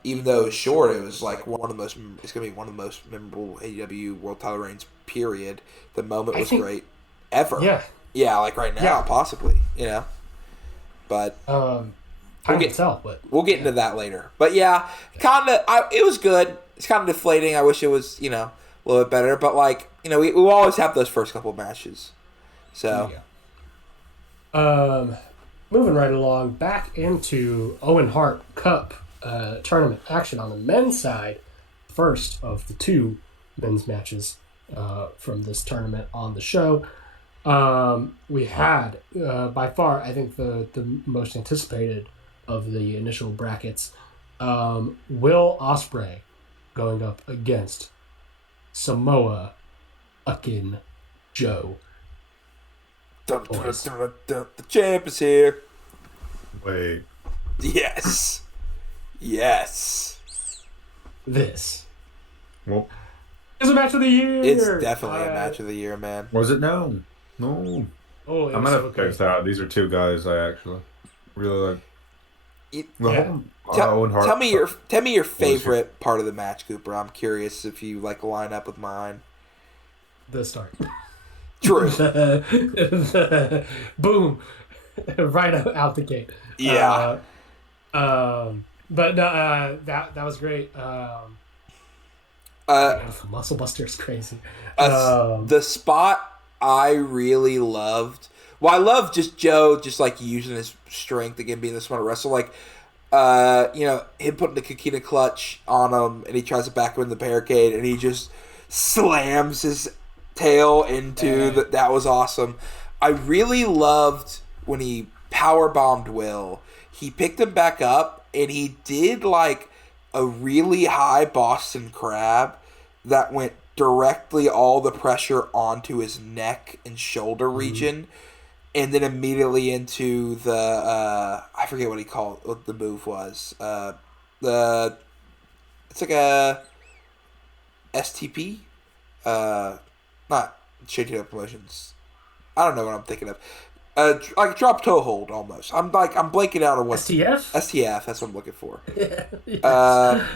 Even though it was short, it was like it's going to be one of the most memorable AEW World Title reigns, period. The moment was great. Ever. Yeah. Yeah, like right now, possibly, you know. But Time to tell, but we'll get into that later. But yeah, it was good. It's kind of deflating. I wish it was, you know, a little bit better. But like, you know, we always have those first couple of matches. So. Moving right along, back into Owen Hart Cup tournament action on the men's side. First of the two men's matches from this tournament on the show. We had, by far, I think the most anticipated of the initial brackets, Will Ospreay going up against Samoa fucking Joe. The champ is here. Wait. Yes. Yes. This. Well, It's a match of the year. It's definitely a match of the year, man. was it? No. No. Oh, I'm gonna check this out. These are two guys I actually really like. Tell me your favorite part of the match, Cooper. I'm curious if you like line up with mine. The start. True. Boom. Right out the gate. Yeah. But no, that was great. Muscle Buster is crazy. The spot I really loved. Well, I love just Joe just like using his strength again, being the smart wrestler. Like, you know, him putting the Kikita clutch on him, and he tries to back him in the barricade, and he just slams his tail into that was awesome. I really loved when he power bombed Will. He picked him back up, and he did like a really high Boston Crab that went directly all the pressure onto his neck and shoulder region, and then immediately into the I forget what the move was. It's like a STP, not Shaking Up Promotions. I don't know what I'm thinking of. Like a drop toe hold almost. I'm blanking out on what STF. STF. That's what I'm looking for. Yes.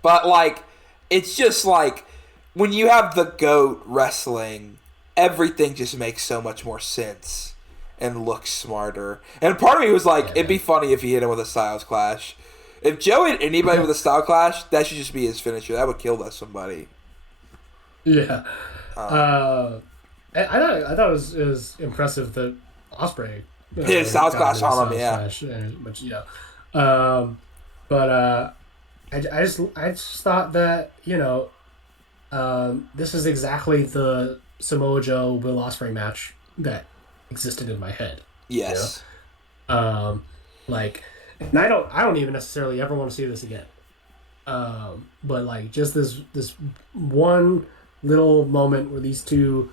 But like, it's just like when you have the GOAT wrestling, everything just makes so much more sense and looks smarter. And part of me was like, it'd be funny if he hit him with a Styles Clash. If Joe hit anybody with a Style Clash, that should just be his finisher. That would kill somebody. Yeah. I thought it was impressive that Ospreay hit a Style Clash on him, yeah. But you know, I just thought that, you know, this is exactly the Samoa Joe Will Ospreay match that existed in my head. Yes. You know? And I don't even necessarily ever want to see this again. But like just this one little moment where these two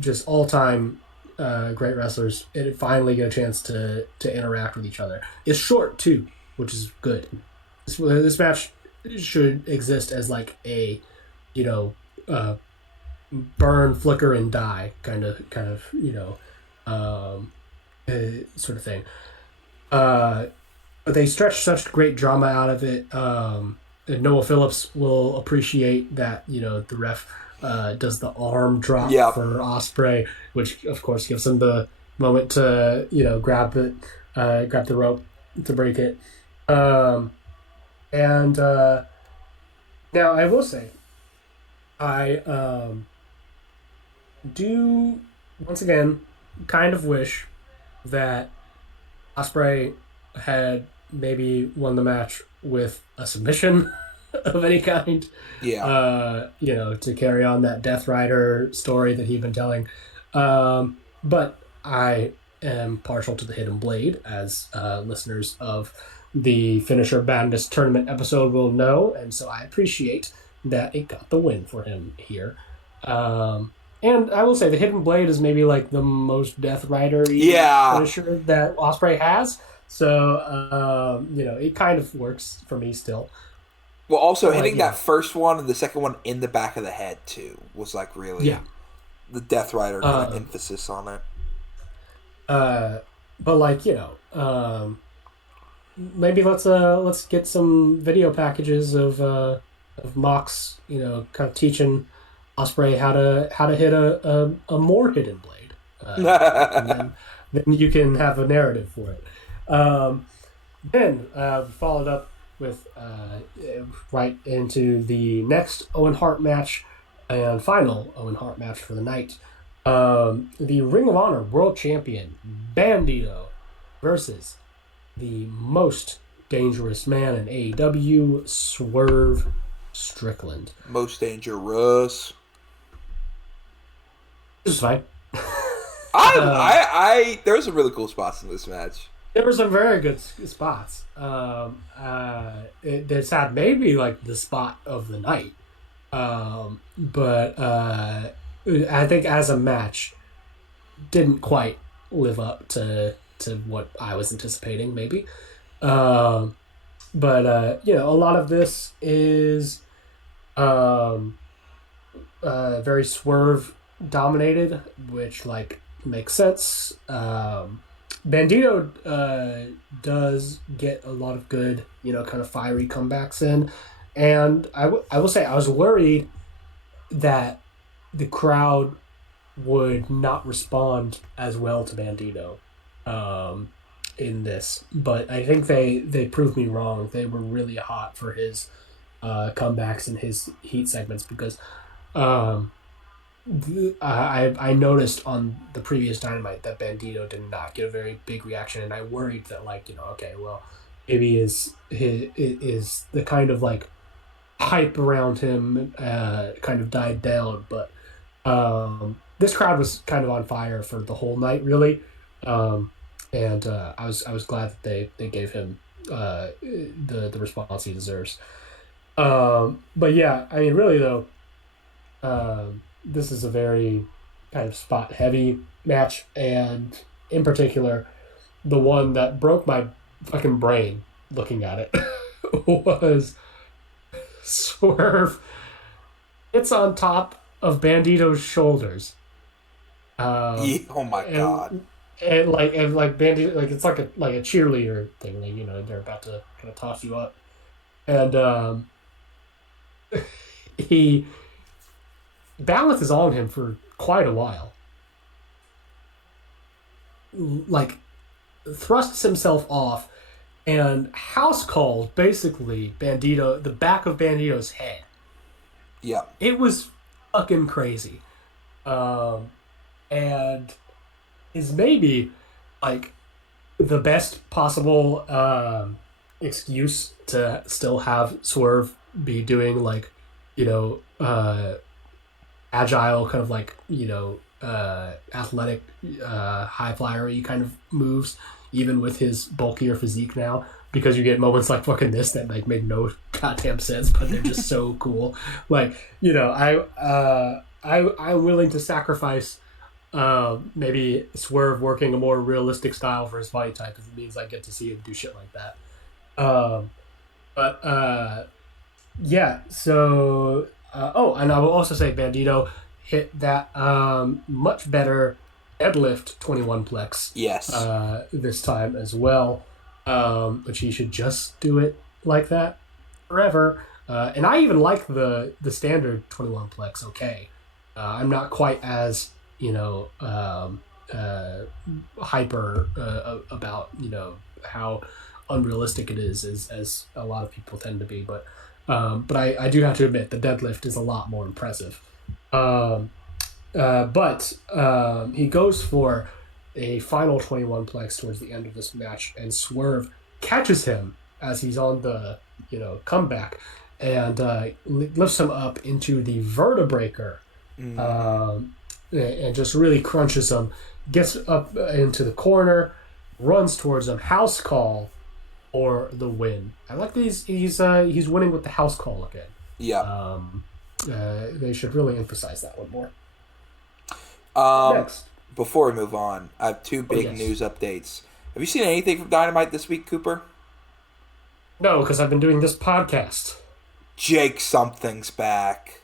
just all time great wrestlers and finally get a chance to interact with each other. It's short too, which is good. This match should exist as like a, you know, burn, flicker, and die kind of you know, sort of thing. But they stretch such great drama out of it. And Noah Phillips will appreciate that, you know, the ref does the arm drop for Ospreay, which of course gives him the moment to, you know, grab the rope to break it. Now I will say, I do once again kind of wish that Ospreay had maybe won the match with a submission of any kind. Yeah. You know, to carry on that Death Rider story that he'd been telling. But I am partial to the Hidden Blade, as listeners of the Finisher Madness tournament episode will know, and so I appreciate that it got the win for him here. And I will say the Hidden Blade is maybe like the most Death Rider-y finisher that Ospreay has. So, it kind of works for me still. Well, also hitting that first one and the second one in the back of the head, too, was like really the Death Rider kind of emphasis on it. But like, maybe let's get some video packages of Mox, kind of teaching Ospreay how to hit a more Hidden Blade, and then you can have a narrative for it. Then followed up with right into the next Owen Hart match and final Owen Hart match for the night. The Ring of Honor World Champion Bandito versus the most dangerous man in AEW, Swerve Strickland. Most dangerous. This is fine. There were some really cool spots in this match. There were some very good spots. It's had maybe like the spot of the night. But I think as a match, didn't quite live up to what I was anticipating, maybe. But a lot of this is very Swerve dominated, which like makes sense. Bandito does get a lot of good, kind of fiery comebacks in. And I will say I was worried that the crowd would not respond as well to Bandito in this. But I think they proved me wrong. They were really hot for his comebacks and his heat segments because I noticed on the previous Dynamite that Bandito did not get a very big reaction, and I worried that maybe is the kind of like hype around him kind of died down, but this crowd was kind of on fire for the whole night, really, and I was glad that they gave him the response he deserves. But yeah, I mean, really though. This is a very kind of spot heavy match, and in particular, the one that broke my fucking brain looking at it was Swerve. It's on top of Bandito's shoulders. Oh my god! And Bandito, like it's like a cheerleader thing, they're about to kind of toss you up, and he balances on him for quite a while. Like, thrusts himself off and house calls basically the back of Bandito's head. Yeah. It was fucking crazy. And is maybe like the best possible excuse to still have Swerve be doing agile kind of athletic high flyer-y kind of moves, even with his bulkier physique now, because you get moments like fucking this that like make no goddamn sense, but they're just so cool. I'm willing to sacrifice maybe Swerve working a more realistic style for his body type, because it means I get to see him do shit like that. Yeah, so and I will also say Bandito hit that much better deadlift 21 plex. Yes. This time as well, which he should just do it like that forever. And I even like the standard 21 plex. Okay, I'm not quite as hyper about how unrealistic it is as a lot of people tend to be, but I do have to admit the deadlift is a lot more impressive. But he goes for a final 21 plex towards the end of this match, and Swerve catches him as he's on the comeback and lifts him up into the vertebraker, and just really crunches him. Gets up into the corner, runs towards him, house call, for the win. I like that he's winning with the house call again. Yeah. They should really emphasize that one more. Next. Before we move on, I have two big news updates. Have you seen anything from Dynamite this week, Cooper? No, because I've been doing this podcast. Jake something's back.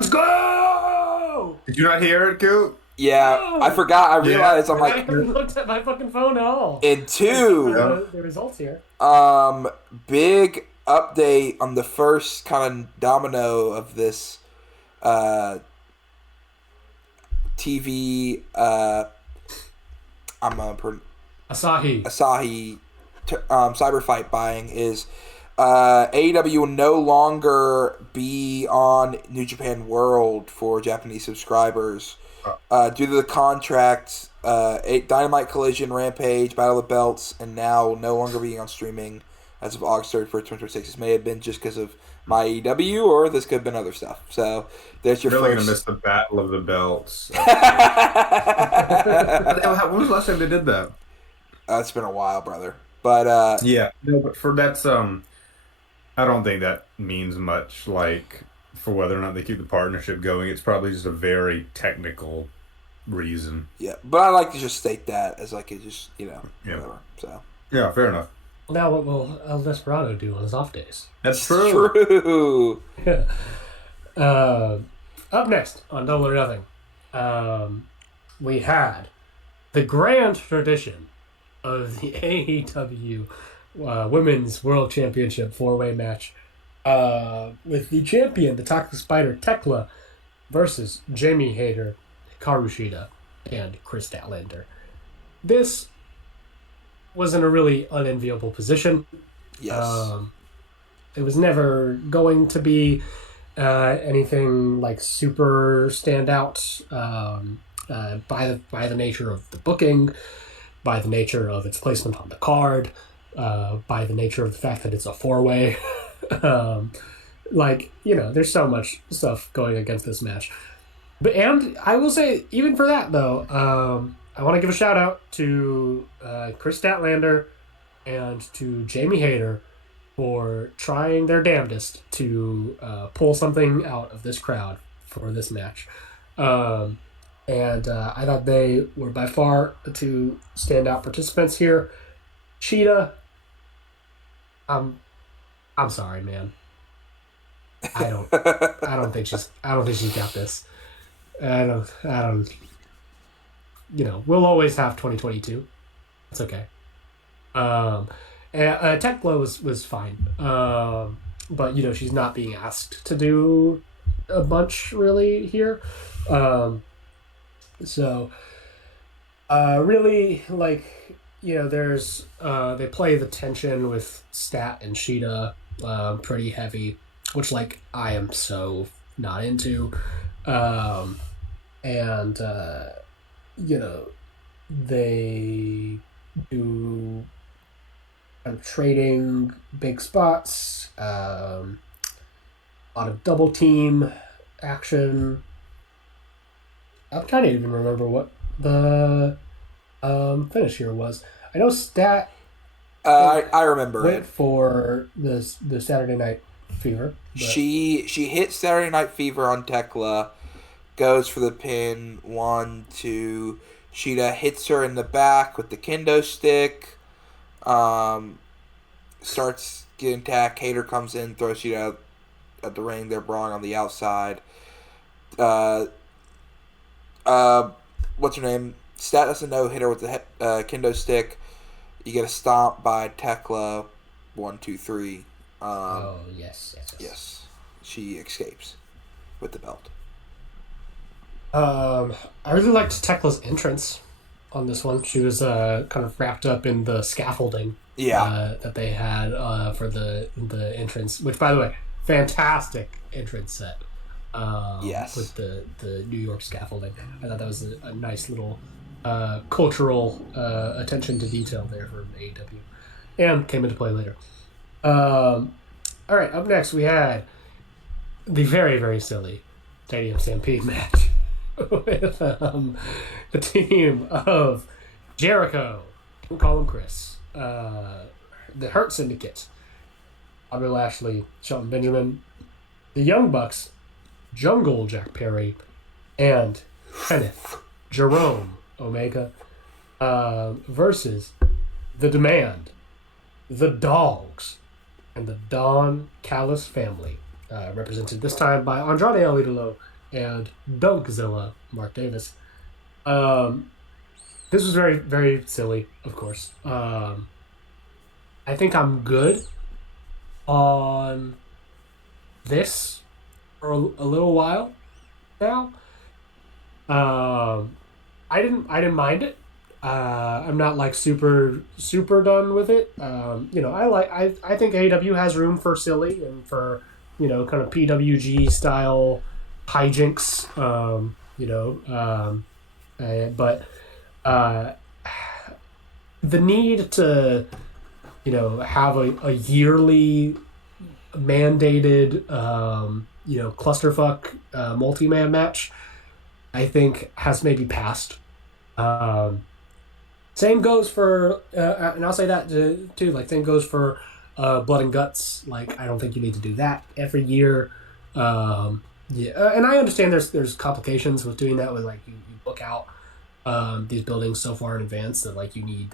Let's go! Did you not hear it, Coop? Yeah, no. I forgot. I realized I'm like... I haven't looked at my fucking phone at all. And two... The results here. Big update on the first kind of domino of this TV... Asahi cyber fight buying is AEW will no longer be on New Japan World for Japanese subscribers due to the contracts. Dynamite, Collision, Rampage, Battle of the Belts, and now no longer being on streaming as of August 31st, 2026. This may have been just because of my AEW, or this could have been other stuff. So there's your You're really first. Gonna miss the Battle of the Belts. When was the last time they did that? It's been a while, brother. But yeah, no, but for that's I don't think that means much. Like for whether or not they keep the partnership going, it's probably just a very technical reason. Yeah, but I like to just state that as like it just whatever. So yeah, fair enough. Now what will El Desperado do on his off days? That's true. True. Up next on Double or Nothing, we had the grand tradition of the AEW Women's World Championship 4-way match with the champion, the Toxic Spider Tekla, versus Jamie Hayter, Hikaru Shida, and Chris Statlander. This was in a really unenviable position. Yes. It was never going to be anything like super standout by the nature of the booking, by the nature of its placement on the card, by the nature of the fact that it's a 4-way. There's so much stuff going against this match. And I will say, even for that, though, I want to give a shout out to Chris Statlander and to Jamie Hayter for trying their damnedest to pull something out of this crowd for this match. And I thought they were by far the two standout participants here. Cheetah, I'm sorry, man. I don't think she's got this. I don't. We'll always have 2022. It's okay. And Tekla was fine. But she's not being asked to do a bunch really here. So, really, there's they play the tension with Stat and Sheeta pretty heavy, which I am so not into. They do trading big spots, a lot of double team action. I'm trying to even remember what the finish here was. I know Stat. I remember went it for the Saturday Night Fever. But... She hit Saturday Night Fever on Tekla, goes for the pin. 1, 2. Sheeta hits her in the back with the kendo stick. Starts getting attacked. Hater comes in, throws Sheeta out at the ring. They're brawling on the outside. What's her name? Stat doesn't know. Hit her with the kendo stick. You get a stomp by Tekla. 1, 2, 3. Yes. She escapes with the belt. I really liked Tekla's entrance on this one. She was kind of wrapped up in the scaffolding that they had for the entrance, which, by the way, fantastic entrance set. With the New York scaffolding. I thought that was a nice little cultural attention to detail there for AEW. And came into play later. All right, up next we had the very, very silly Stadium Stampede match with the team of Jericho, we'll call him Chris, the Hurt Syndicate, Bobby Lashley, Shelton Benjamin, the Young Bucks, Jungle Jack Perry, and Kenneth Jerome Omega versus The Demand, The Dogs, and the Don Callis family, represented this time by Andrade El Idolo and Dunkzilla Mark Davis. This was very, very silly, of course. I think I'm good on this for a little while now. I didn't mind it. I'm not like super done with it. I think AEW has room for silly and for kind of PWG style hijinks. But the need to have a yearly mandated clusterfuck multi-man match, I think has maybe passed. Same goes for and I'll say that too, like same goes for Blood and Guts. Like I don't think you need to do that every year. And I understand there's complications with doing that, with like you book out these buildings so far in advance that like you need,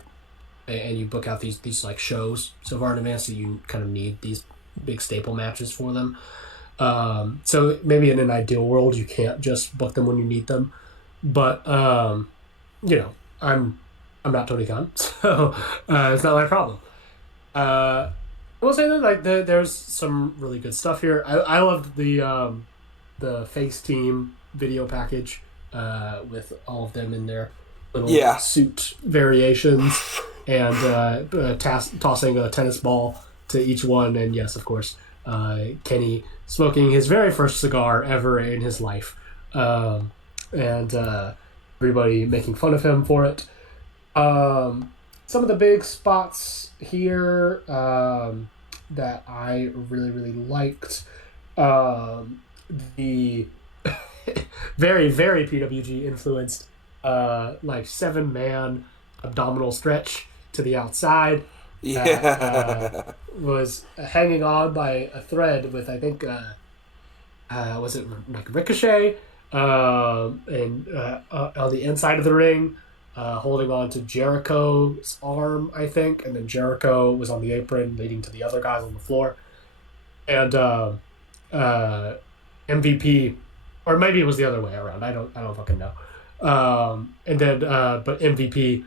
and you book out these like shows so far in advance that you kind of need these big staple matches for them. So maybe in an ideal world you can't just book them when you need them, but I'm not Tony Khan, so it's not my problem. I will say that like there's some really good stuff here. I loved the face team video package with all of them in their little suit variations and tossing a tennis ball to each one. And yes, of course, Kenny smoking his very first cigar ever in his life, and everybody making fun of him for it. Some of the big spots here that I really, really liked. The very, very PWG influenced like 7-man abdominal stretch to the outside. Was hanging on by a thread with, I think, was it like Ricochet and on the inside of the ring, holding on to Jericho's arm, I think, and then Jericho was on the apron leading to the other guys on the floor. And MVP, or maybe it was the other way around, I don't fucking know. And then but MVP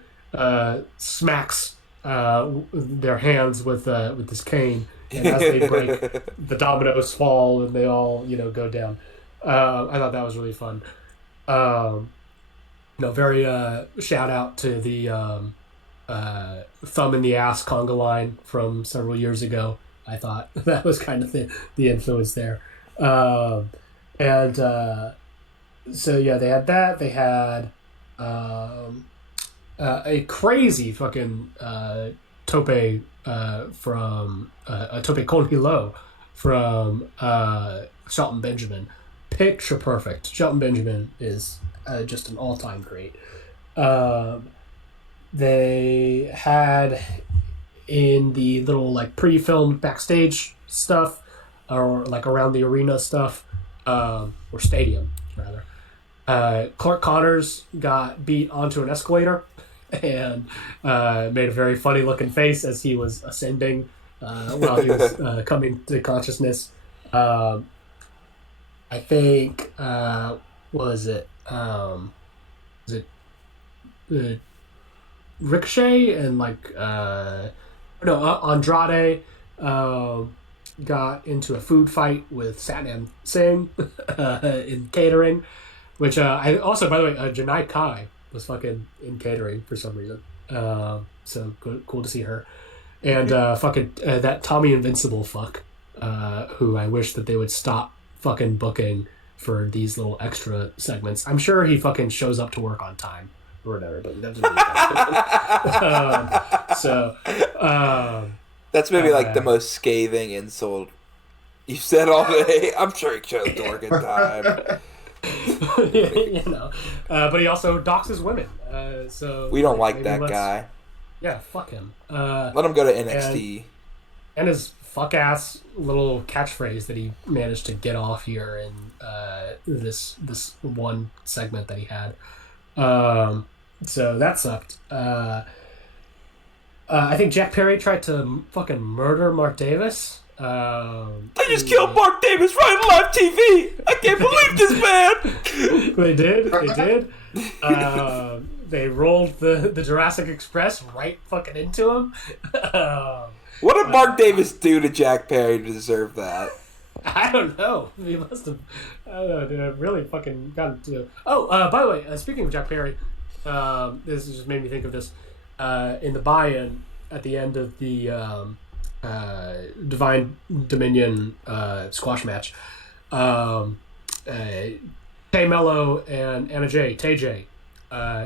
smacks their hands with this cane, and as they break, the dominoes fall and they all go down. I thought that was really fun. Very shout out to the thumb in the ass conga line from several years ago. I thought that was kind of the influence there. So yeah, they had that. They had a crazy fucking tope from a tope con hilo from Shelton Benjamin. Picture perfect. Shelton Benjamin is just an all-time great. They had in the little like pre-filmed backstage stuff, or like around the arena stuff, or stadium rather. Clark Connors got beat onto an escalator and made a very funny looking face as he was ascending while he was coming to consciousness. I think was it Ricochet and like Andrade got into a food fight with Satnam Singh in catering, which I also, by the way, Janai Kai was fucking in catering for some reason. So cool to see her. And fucking that Tommy Invincible fuck, who I wish that they would stop fucking booking for these little extra segments. I'm sure he fucking shows up to work on time or whatever, but that's really that's maybe like the most scathing insult you've said all day. I'm sure he shows up to work in time. But he also doxes women. So we don't like that guy. Yeah, fuck him. Let him go to NXT. And his fuck ass little catchphrase that he managed to get off here in this one segment that he had. So that sucked. I think Jack Perry tried to fucking murder Mark Davis. They just killed Mark Davis right on live TV. I can't believe this, man. They did. They rolled the Jurassic Express right fucking into him. What did Mark Davis do to Jack Perry to deserve that? I don't know. He must have. I don't know. Dude, really fucking gotten to. Oh, by the way, speaking of Jack Perry, this just made me think of this. In the buy-in at the end of the Divine Dominion squash match, Tay Mello and Anna Jay, Tay J,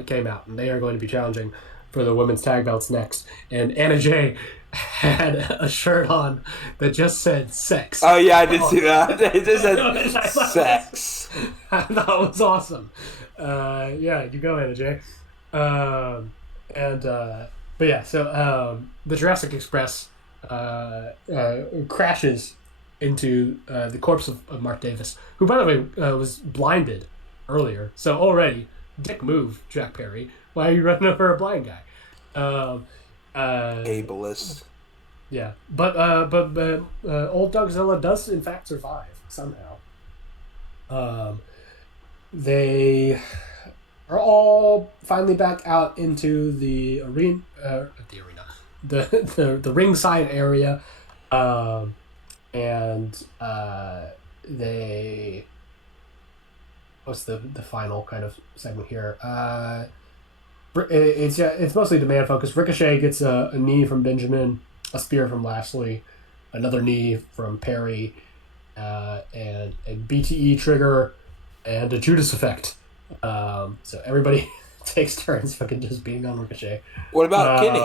came out, and they are going to be challenging for the women's tag belts next. And Anna Jay had a shirt on that just said sex. Oh yeah, I did see that. It just said sex. I thought it was awesome. Yeah, you go, Anna Jay. But yeah, so the Jurassic Express crashes into the corpse of Mark Davis, who, by the way, was blinded earlier. So already, dick move, Jack Perry. Why are you running over a blind guy? Ableist. Yeah, but old Dogzilla does in fact survive somehow. They are all finally back out into the the ringside area, and they. What's the final kind of segment here? It's mostly demand focused. Ricochet gets a knee from Benjamin, a spear from Lashley, another knee from Perry, and a BTE trigger, and a Judas effect. So everybody takes turns fucking just beating on Ricochet. What about Kenny?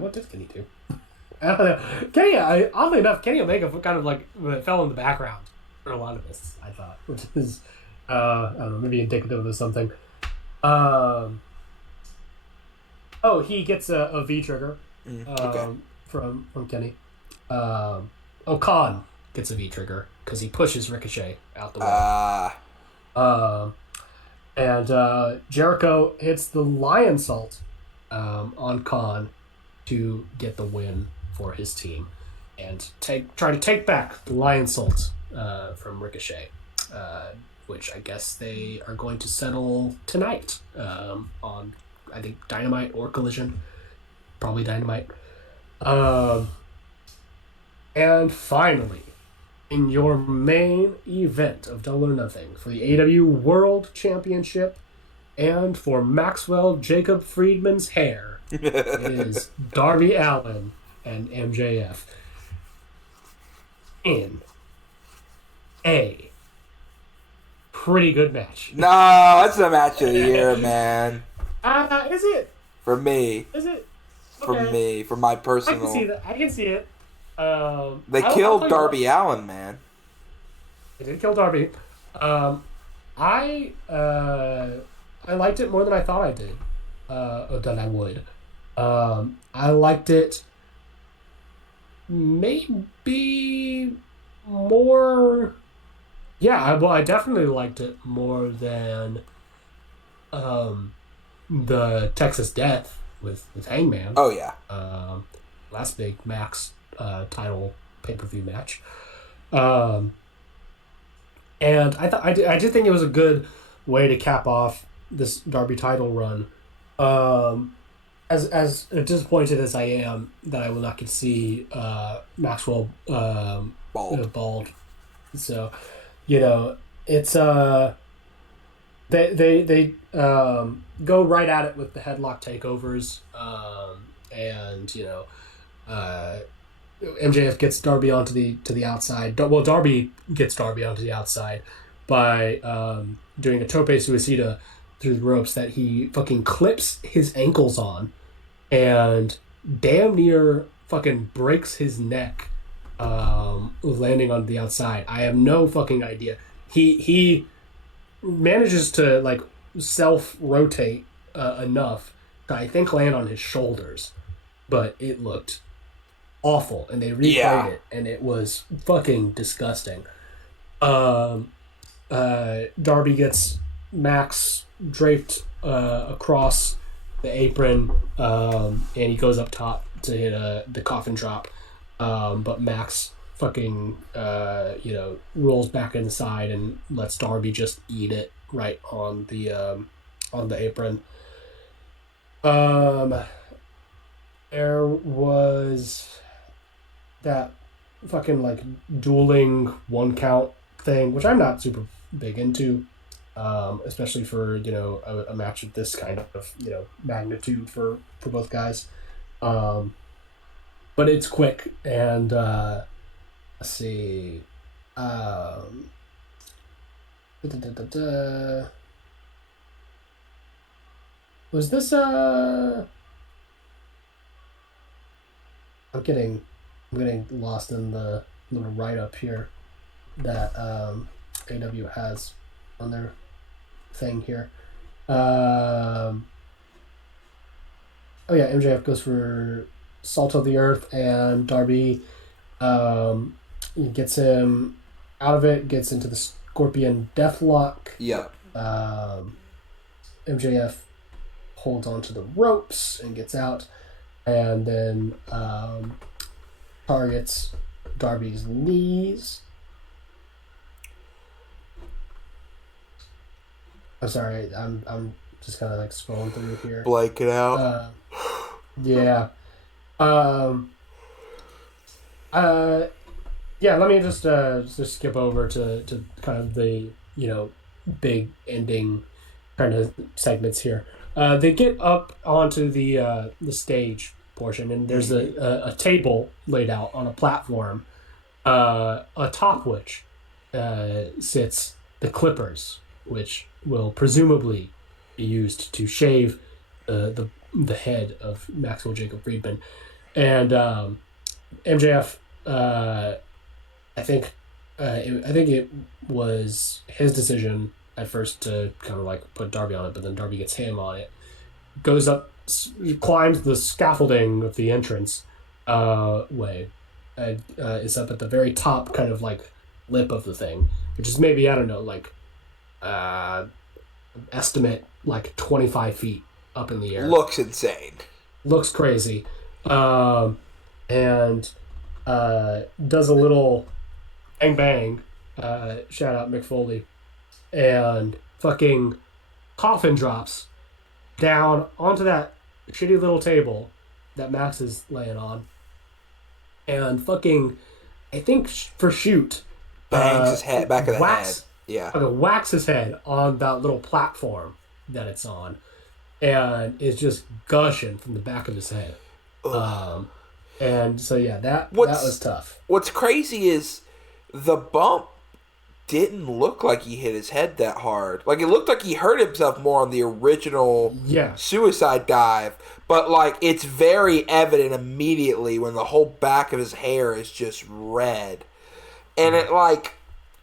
What did Kenny do? I don't know. Kenny, oddly enough, Kenny Omega kind of like fell in the background for a lot of this, I thought, which is, I don't know, maybe indicative of something. He gets a V trigger from Kenny. Khan gets a V trigger because he pushes Ricochet out the way. And Jericho hits the Lion Salt on Khan to get the win for his team and try to take back the Lion Salt from Ricochet, which I guess they are going to settle tonight on, I think, Dynamite or Collision. Probably Dynamite. And finally, in your main event of Double or Nothing for the AEW World Championship and for Maxwell Jacob Friedman's hair, it is Darby Allin and MJF in a pretty good match. No, that's the match of the year, man. Is it? For me. Is it? For Okay. me. For my personal. I can see that. I can see it. They killed Darby Allin, man. They did kill Darby. I liked it more than I thought I did. Or than I would. I liked it maybe more. Yeah, I definitely liked it more than the Texas Death with Hangman. Oh yeah. Last big Max title pay-per-view match. And I did think it was a good way to cap off this Darby title run. As disappointed as I am that I will not get to see Maxwell bald. So, it's they go right at it with the headlock takeovers, and MJF gets Darby onto the outside. Well, Darby gets Darby onto the outside by doing a tope suicida through the ropes that he fucking clips his ankles on and damn near fucking breaks his neck landing on the outside. I have no fucking idea. He manages to like self-rotate enough to, I think, land on his shoulders, but it looked awful, and they replayed it, and it was fucking disgusting. Darby gets Max draped across the apron, and he goes up top to hit the coffin drop, but Max fucking rolls back inside and lets Darby just eat it right on the apron. There was that fucking like dueling 1 count thing, which I'm not super big into, especially for a match of this kind of magnitude for both guys. But it's quick, and let's see. Was this I'm getting lost in the little write-up here that AEW has on their thing here. Oh yeah, MJF goes for Salt of the Earth, and Darby gets him out of it, gets into the Scorpion Deathlock. Yeah. MJF holds onto the ropes and gets out, and then targets Darby's knees. I'm sorry, I'm just kind of like scrolling through here. Blank it out. Yeah. Yeah, let me just skip over to kind of the big ending kind of segments here. They get up onto the stage portion, and there's a table laid out on a platform, atop which sits the clippers, which will presumably be used to shave the head of Maxwell Jacob Friedman. And MJF, I think it was his decision at first to kind of like put Darby on it, but then Darby gets him on it, goes up, climbs the scaffolding of the entrance way, and is up at the very top kind of like lip of the thing, which is maybe, I don't know, like estimate like 25 feet up in the air. Looks insane. Looks crazy. And does a little bang bang, shout out Mick Foley, and fucking coffin drops down onto that shitty little table that Max is laying on, and fucking, I think for shoot, bangs his head, back of the head. Yeah. Fucking whacks his head on that little platform that it's on, and it's just gushing from the back of his head. And so yeah, that was tough. What's crazy is the bump didn't look like he hit his head that hard. Like, it looked like he hurt himself more on the original suicide dive, but like it's very evident immediately when the whole back of his hair is just red. And it like,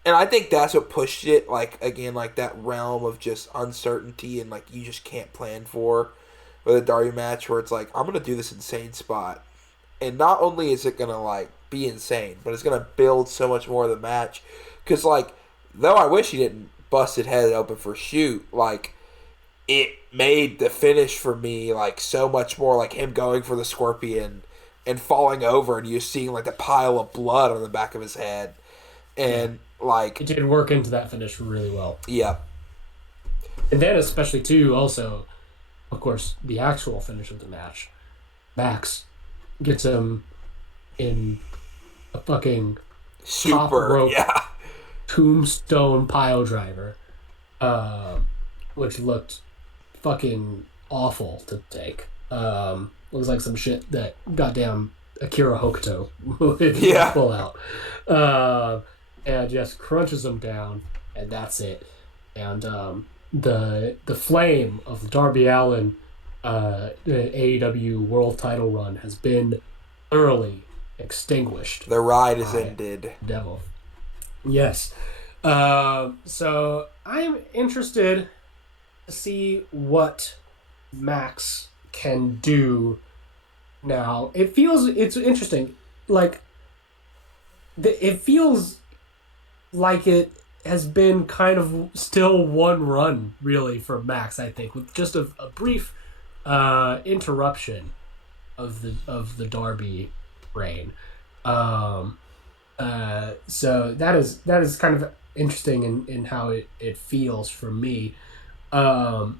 and I think that's what pushed it, like, again, like that realm of just uncertainty and like you just can't plan for with a Darby match, where it's like, I'm gonna do this insane spot, and not only is it gonna like be insane, but it's gonna build so much more of the match. Because like, though I wish he didn't bust his head open for shoot, like it made the finish for me like so much more like him going for the Scorpion and falling over, and you seeing like the pile of blood on the back of his head, and like it did work into that finish really well. Yeah. And then especially too, also, of course, the actual finish of the match, Max gets him in a fucking top rope tombstone pile driver, which looked fucking awful to take. Looks like some shit that goddamn Akira Hokuto would pull out. And just crunches him down, and that's it. And the flame of the Darby Allin AEW World Title run has been thoroughly extinguished. The ride is ended. Devil. Yes. So I'm interested to see what Max can do now. It's interesting. Like, it feels like it has been kind of still one run, really, for Max, I think, with just a brief interruption of the Darby reign. So that is kind of interesting in how it feels for me. Of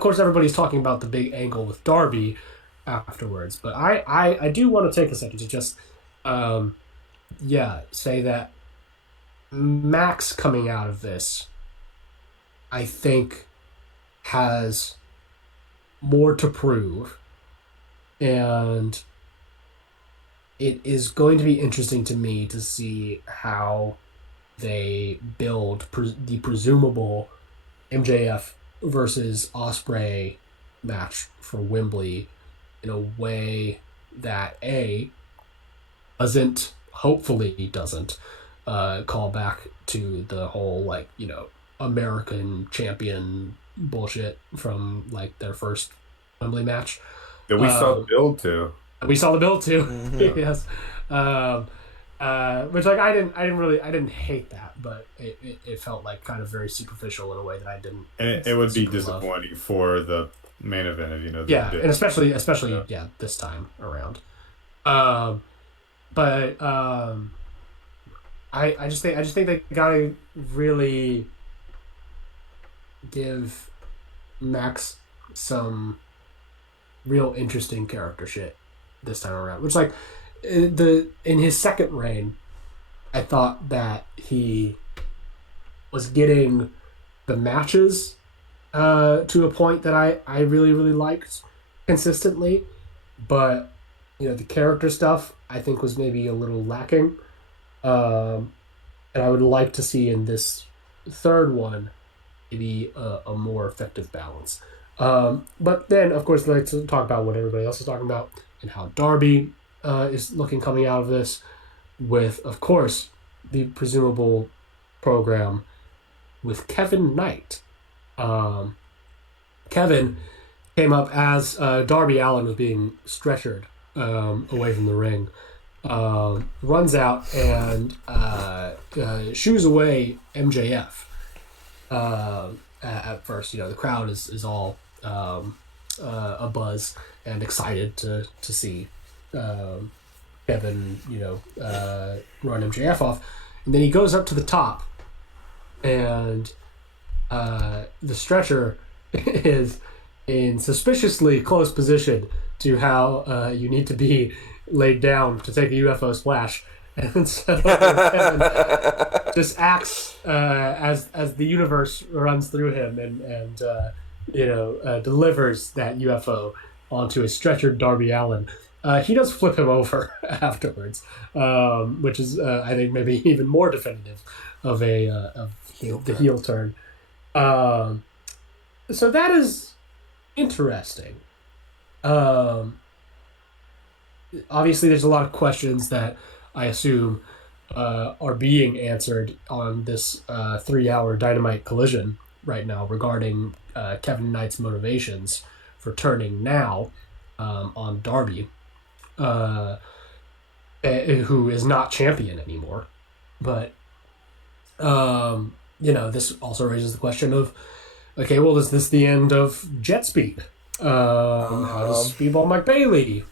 course, everybody's talking about the big angle with Darby afterwards, but I do want to take a second to just say that Max coming out of this, I think, has more to prove, and it is going to be interesting to me to see how they build the presumable MJF versus Ospreay match for Wembley in a way that hopefully doesn't call back to the whole American champion bullshit from their first Wembley match that we saw the build to. We saw the build too. Mm-hmm. Yes. Which I didn't hate that, but it felt kind of very superficial in a way that I didn't. And it would be disappointing for the main event if and especially this time around. But I just think they gotta really give Max some real interesting character shit this time around. Which in his second reign, I thought that he was getting the matches to a point that I really, really liked consistently, but the character stuff I think was maybe a little lacking, and I would like to see in this third one maybe a more effective balance. But then, of course, I'd like to talk about what everybody else is talking about and how Darby is looking coming out of this with, of course, the presumable program with Kevin Knight. Kevin came up as Darby Allin was being stretchered away from the ring. Runs out and shoos away MJF. At first, the crowd is all abuzz and excited to see Kevin, run MJF off, and then he goes up to the top, and the stretcher is in suspiciously close position to how you need to be laid down to take a UFO splash, and so Kevin just acts as the universe runs through him and delivers that UFO onto a stretchered Darby Allin. He does flip him over afterwards, which is I think maybe even more definitive of the heel turn. So that is interesting. Obviously, there's a lot of questions that I assume are being answered on this 3-hour Dynamite Collision right now regarding Kevin Knight's motivations for turning now on Darby, who is not champion anymore. But this also raises the question of, okay, well, is this the end of Jet Speed? How does Speedball Mike Bailey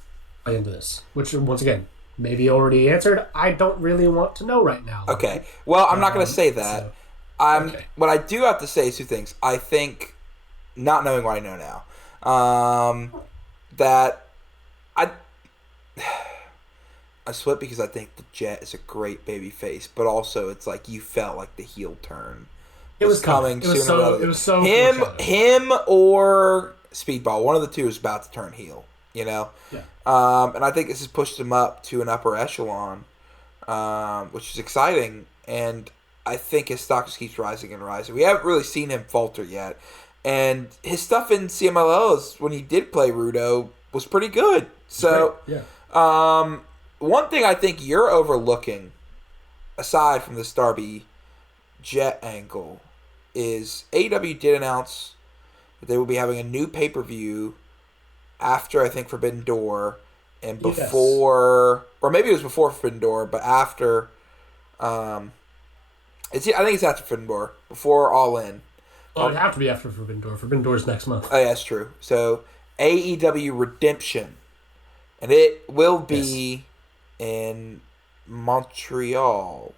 play into this? Which, once again, maybe already answered. I don't really want to know right now. Okay. Well, I'm not going to say that. Okay. What I do have to say is two things. I think, not knowing what I know now, that I split because I think the Jet is a great baby face, but also it's like you felt like the heel turn was coming sooner or later. It was so him or Speedball, one of the two is about to turn heel. Yeah. And I think this has pushed him up to an upper echelon, which is exciting. And I think his stock just keeps rising and rising. We haven't really seen him falter yet. And his stuff in CMLLs, when he did play Rudo, was pretty good. So, yeah. One thing I think you're overlooking, aside from this Darby Jet angle is AEW did announce that they will be having a new pay-per-view after, I think, Forbidden Door and before, or maybe it was before Forbidden Door, but after, I think it's after Forbidden Door, before All In. Oh, it'd have to be after Forbidden Door. Forbidden Door's next month. Oh, yeah, that's true. So, AEW Redemption. And it will be in Montreal.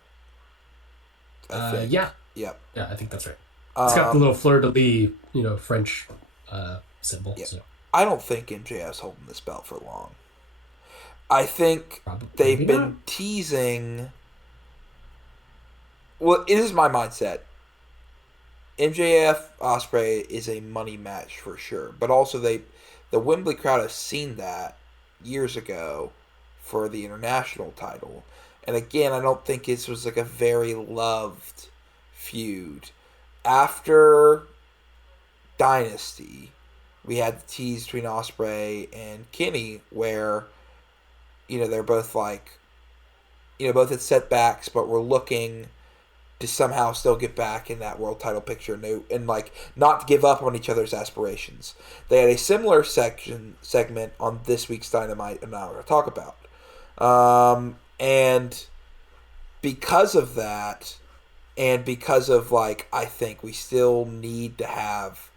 I think. Yeah. Yep. Yeah, I think that's right. It's got the little fleur-de-lis, French symbol. Yeah. So. I don't think MJF's holding this belt for long. I think they've maybe been not. teasing... Well, this is my mindset. MJF Ospreay is a money match for sure, but also the Wembley crowd has seen that years ago for the international title, and again, I don't think this was like a very loved feud. After Dynasty, we had the tease between Ospreay and Kenny, where they're both like, both had setbacks, but were looking to somehow still get back in that world title picture and like not to give up on each other's aspirations. They had a similar segment on this week's Dynamite, and now we're going to talk about. And because of that, and because of like, I think we still need to have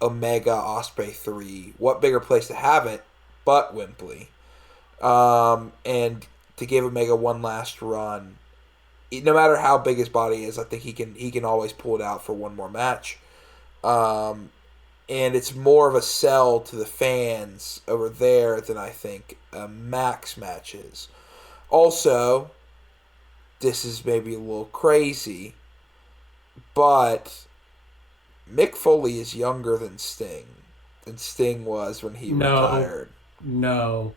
Omega Ospreay 3. What bigger place to have it but Wembley? And to give Omega one last run. No matter how big his body is, I think he can always pull it out for one more match. And it's more of a sell to the fans over there than I think a Max match is. Also, this is maybe a little crazy, but Mick Foley is younger than Sting was when he retired. No.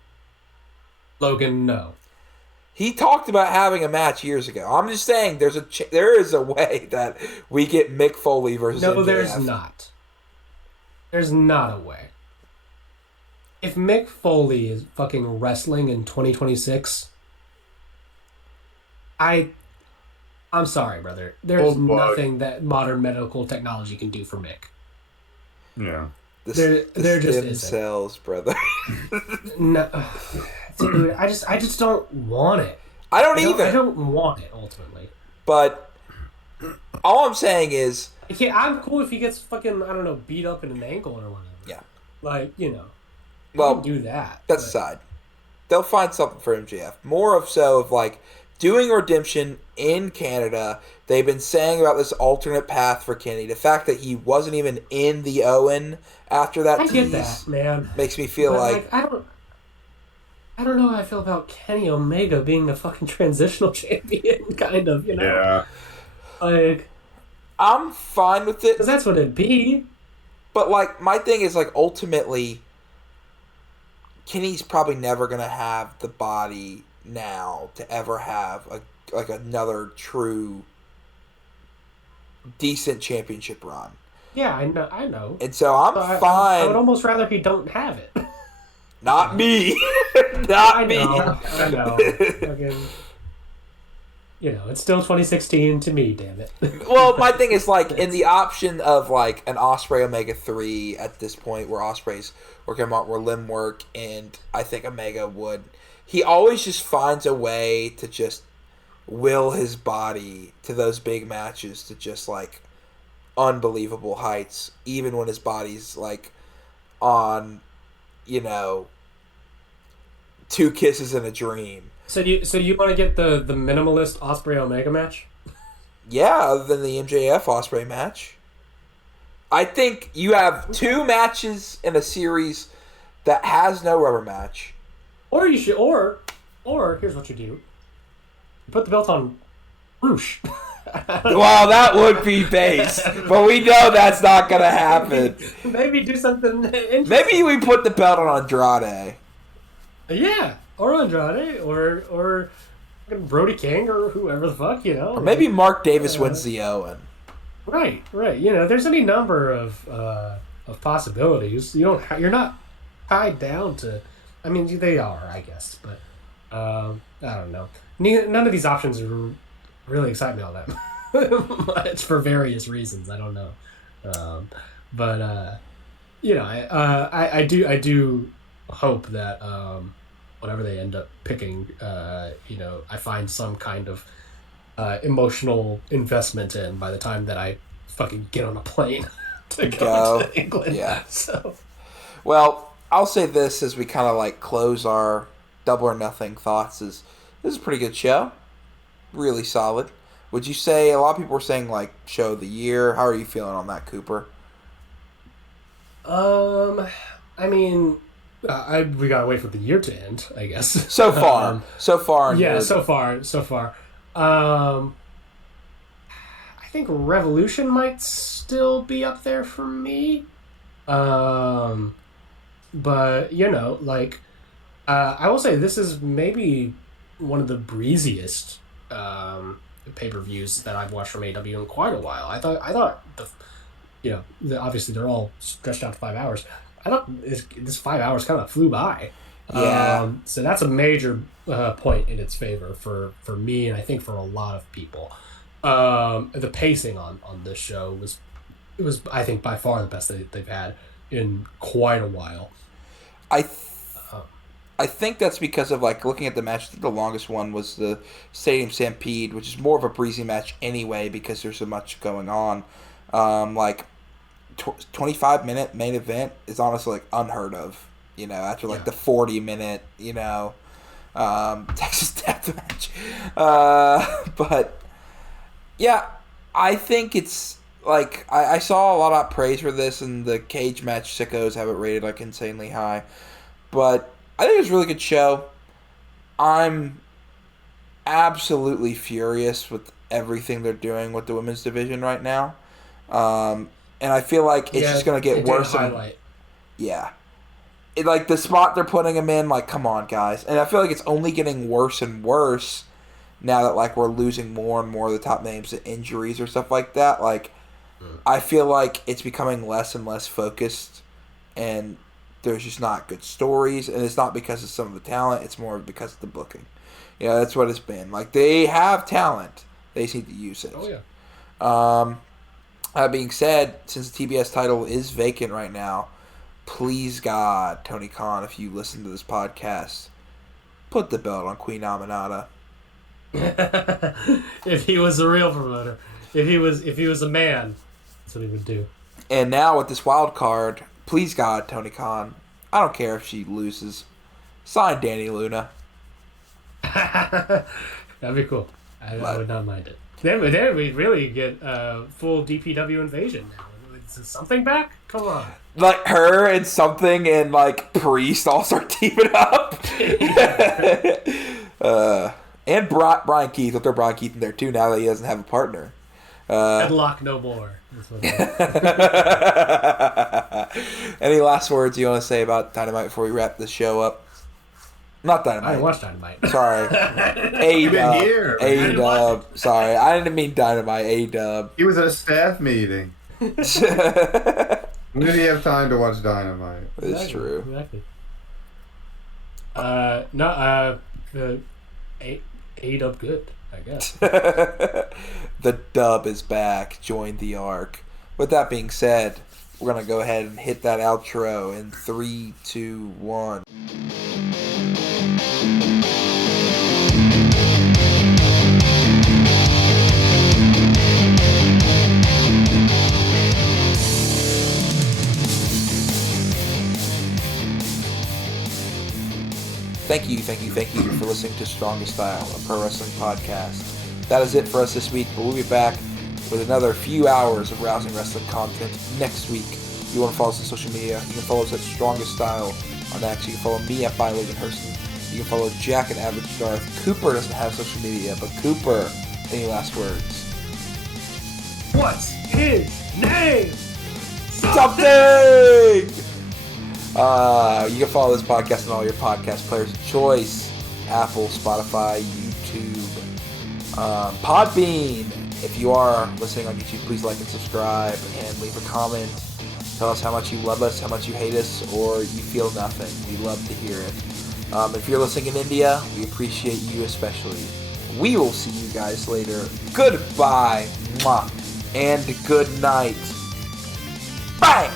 Logan, no. He talked about having a match years ago. I'm just saying there is a way that we get Mick Foley versus MJF. No, there's not. There's not a way. If Mick Foley is fucking wrestling in 2026, I'm sorry, brother. There's nothing that modern medical technology can do for Mick. Yeah. There just isn't. Cells, brother. No, dude, I just don't want it. I don't either. I don't want it ultimately. But all I'm saying is, I'm cool if he gets fucking beat up in an ankle or whatever. Yeah. Like well, do that. That's aside. They'll find something for MJF. More of so of like doing Redemption in Canada. They've been saying about this alternate path for Kenny. The fact that he wasn't even in the Owen after that tease get that, man. Makes me feel like I don't know how I feel about Kenny Omega being a fucking transitional champion, kind of, Yeah. Like, I'm fine with it. Because that's what it'd be. But, like, my thing is, like, ultimately, Kenny's probably never going to have the body now to ever have, another true decent championship run. Yeah, I know. And so I'm fine. I would almost rather he don't have it. Not me. Not me. I know. Fucking, it's still 2016 to me, damn it. Well, my thing is, like, in the option of, like, an Ospreay Omega 3 at this point where Ospreay's working on more limb work, and I think Omega would... He always just finds a way to just will his body to those big matches to just, like, unbelievable heights, even when his body's, like, on, 2 kisses and a dream. So you want to get the minimalist Ospreay Omega match? Yeah, other than the MJF Ospreay match. I think you have 2 matches in a series that has no rubber match. Or you should, or here's what you do: you put the belt on Roosh. Well, that would be base, but we know that's not gonna happen. Maybe do something interesting. Maybe we put the belt on Andrade. Yeah, or Andrade, or Brody King, or whoever the fuck, Or maybe Mark Davis wins the Owen. Right. There's any number of possibilities. You're not tied down to. I mean, they are, I guess, but I don't know. None of these options really excite me all that It's for various reasons. I don't know. But you know, I do hope that whatever they end up picking, you know, I find some kind of emotional investment in by the time that I fucking get on a plane to go to England. Yeah. So, well, I'll say this as we kind of like close our Double or Nothing thoughts: is this is a pretty good show, really solid. Would you say a lot of people were saying like show of the year? How are you feeling on that, Cooper? I mean, we gotta wait for the year to end, I guess. So far. Yeah, so far. I think Revolution might still be up there for me. But you know, like, I will say this is maybe one of the breeziest pay-per-views that I've watched from AEW in quite a while. I thought obviously they're all stretched out to 5 hours. I thought this 5 hours kind of flew by. Yeah. So that's a major point in its favor for me, and I think for a lot of people. The pacing on this show was I think by far the best that they've had in quite a while. I think that's because of like looking at the match. I think the longest one was the Stadium Stampede, which is more of a breezy match anyway because there's so much going on. 25-minute main event is honestly like unheard of. You know, after like the 40-minute, you know, Texas Death Match. But yeah, I think it's like I saw a lot of praise for this, and the cage match sickos have it rated like insanely high. But I think it's a really good show. I'm absolutely furious with everything they're doing with the women's division right now. And I feel like it's just going to get worse. Yeah. Like, the spot they're putting him in, like, come on, guys. And I feel like it's only getting worse and worse now that, like, we're losing more and more of the top names to injuries or stuff like that. Like, I feel like it's becoming less and less focused, and there's just not good stories, and it's not because of some of the talent, it's more because of the booking. Yeah, that's what it's been. Like, they have talent. They just need to use it. Oh, yeah. That being said, since the TBS title is vacant right now, please God, Tony Khan, if you listen to this podcast, put the belt on Queen Aminata. If he was a real promoter. If he was a man, that's what he would do. And now with this wild card, please God, Tony Khan, I don't care if she loses. Sign Danny Luna. That'd be cool. I would not mind it. Then we'd really get full DPW invasion now. Is something back? Come on. Like her and something and like Priest all start teaming up. And Brian Keith. We'll throw Brian Keith in there too now that he doesn't have a partner. Headlock no more. Any last words you want to say about Dynamite before we wrap this show up? Not Dynamite. I didn't watch Dynamite. Sorry. AEW. Sorry. I didn't mean Dynamite. AEW. He was at a staff meeting. When did he have time to watch Dynamite? It's true. Exactly. AEW good, I guess. The dub is back. Join the arc. With that being said, we're going to go ahead and hit that outro in 3, 2, 1. Thank you for listening to Strongest Style, a pro wrestling podcast. That is it for us this week, but we'll be back with another few hours of rousing wrestling content next week. If you want to follow us on social media, you can follow us at Strongest Style on X. You can follow me at Logan Hurston. You can follow Jack at Average Darth. Cooper doesn't have social media, but Cooper, any last words? What's his name? Something! You can follow this podcast on all your podcast players of choice. Apple, Spotify, YouTube, Podbean. If you are listening on YouTube, please like and subscribe and leave a comment. Tell us how much you love us, how much you hate us, or you feel nothing. We love to hear it. If you're listening in India, we appreciate you especially. we will see you guys later. Goodbye, mwah, and good night. Bye!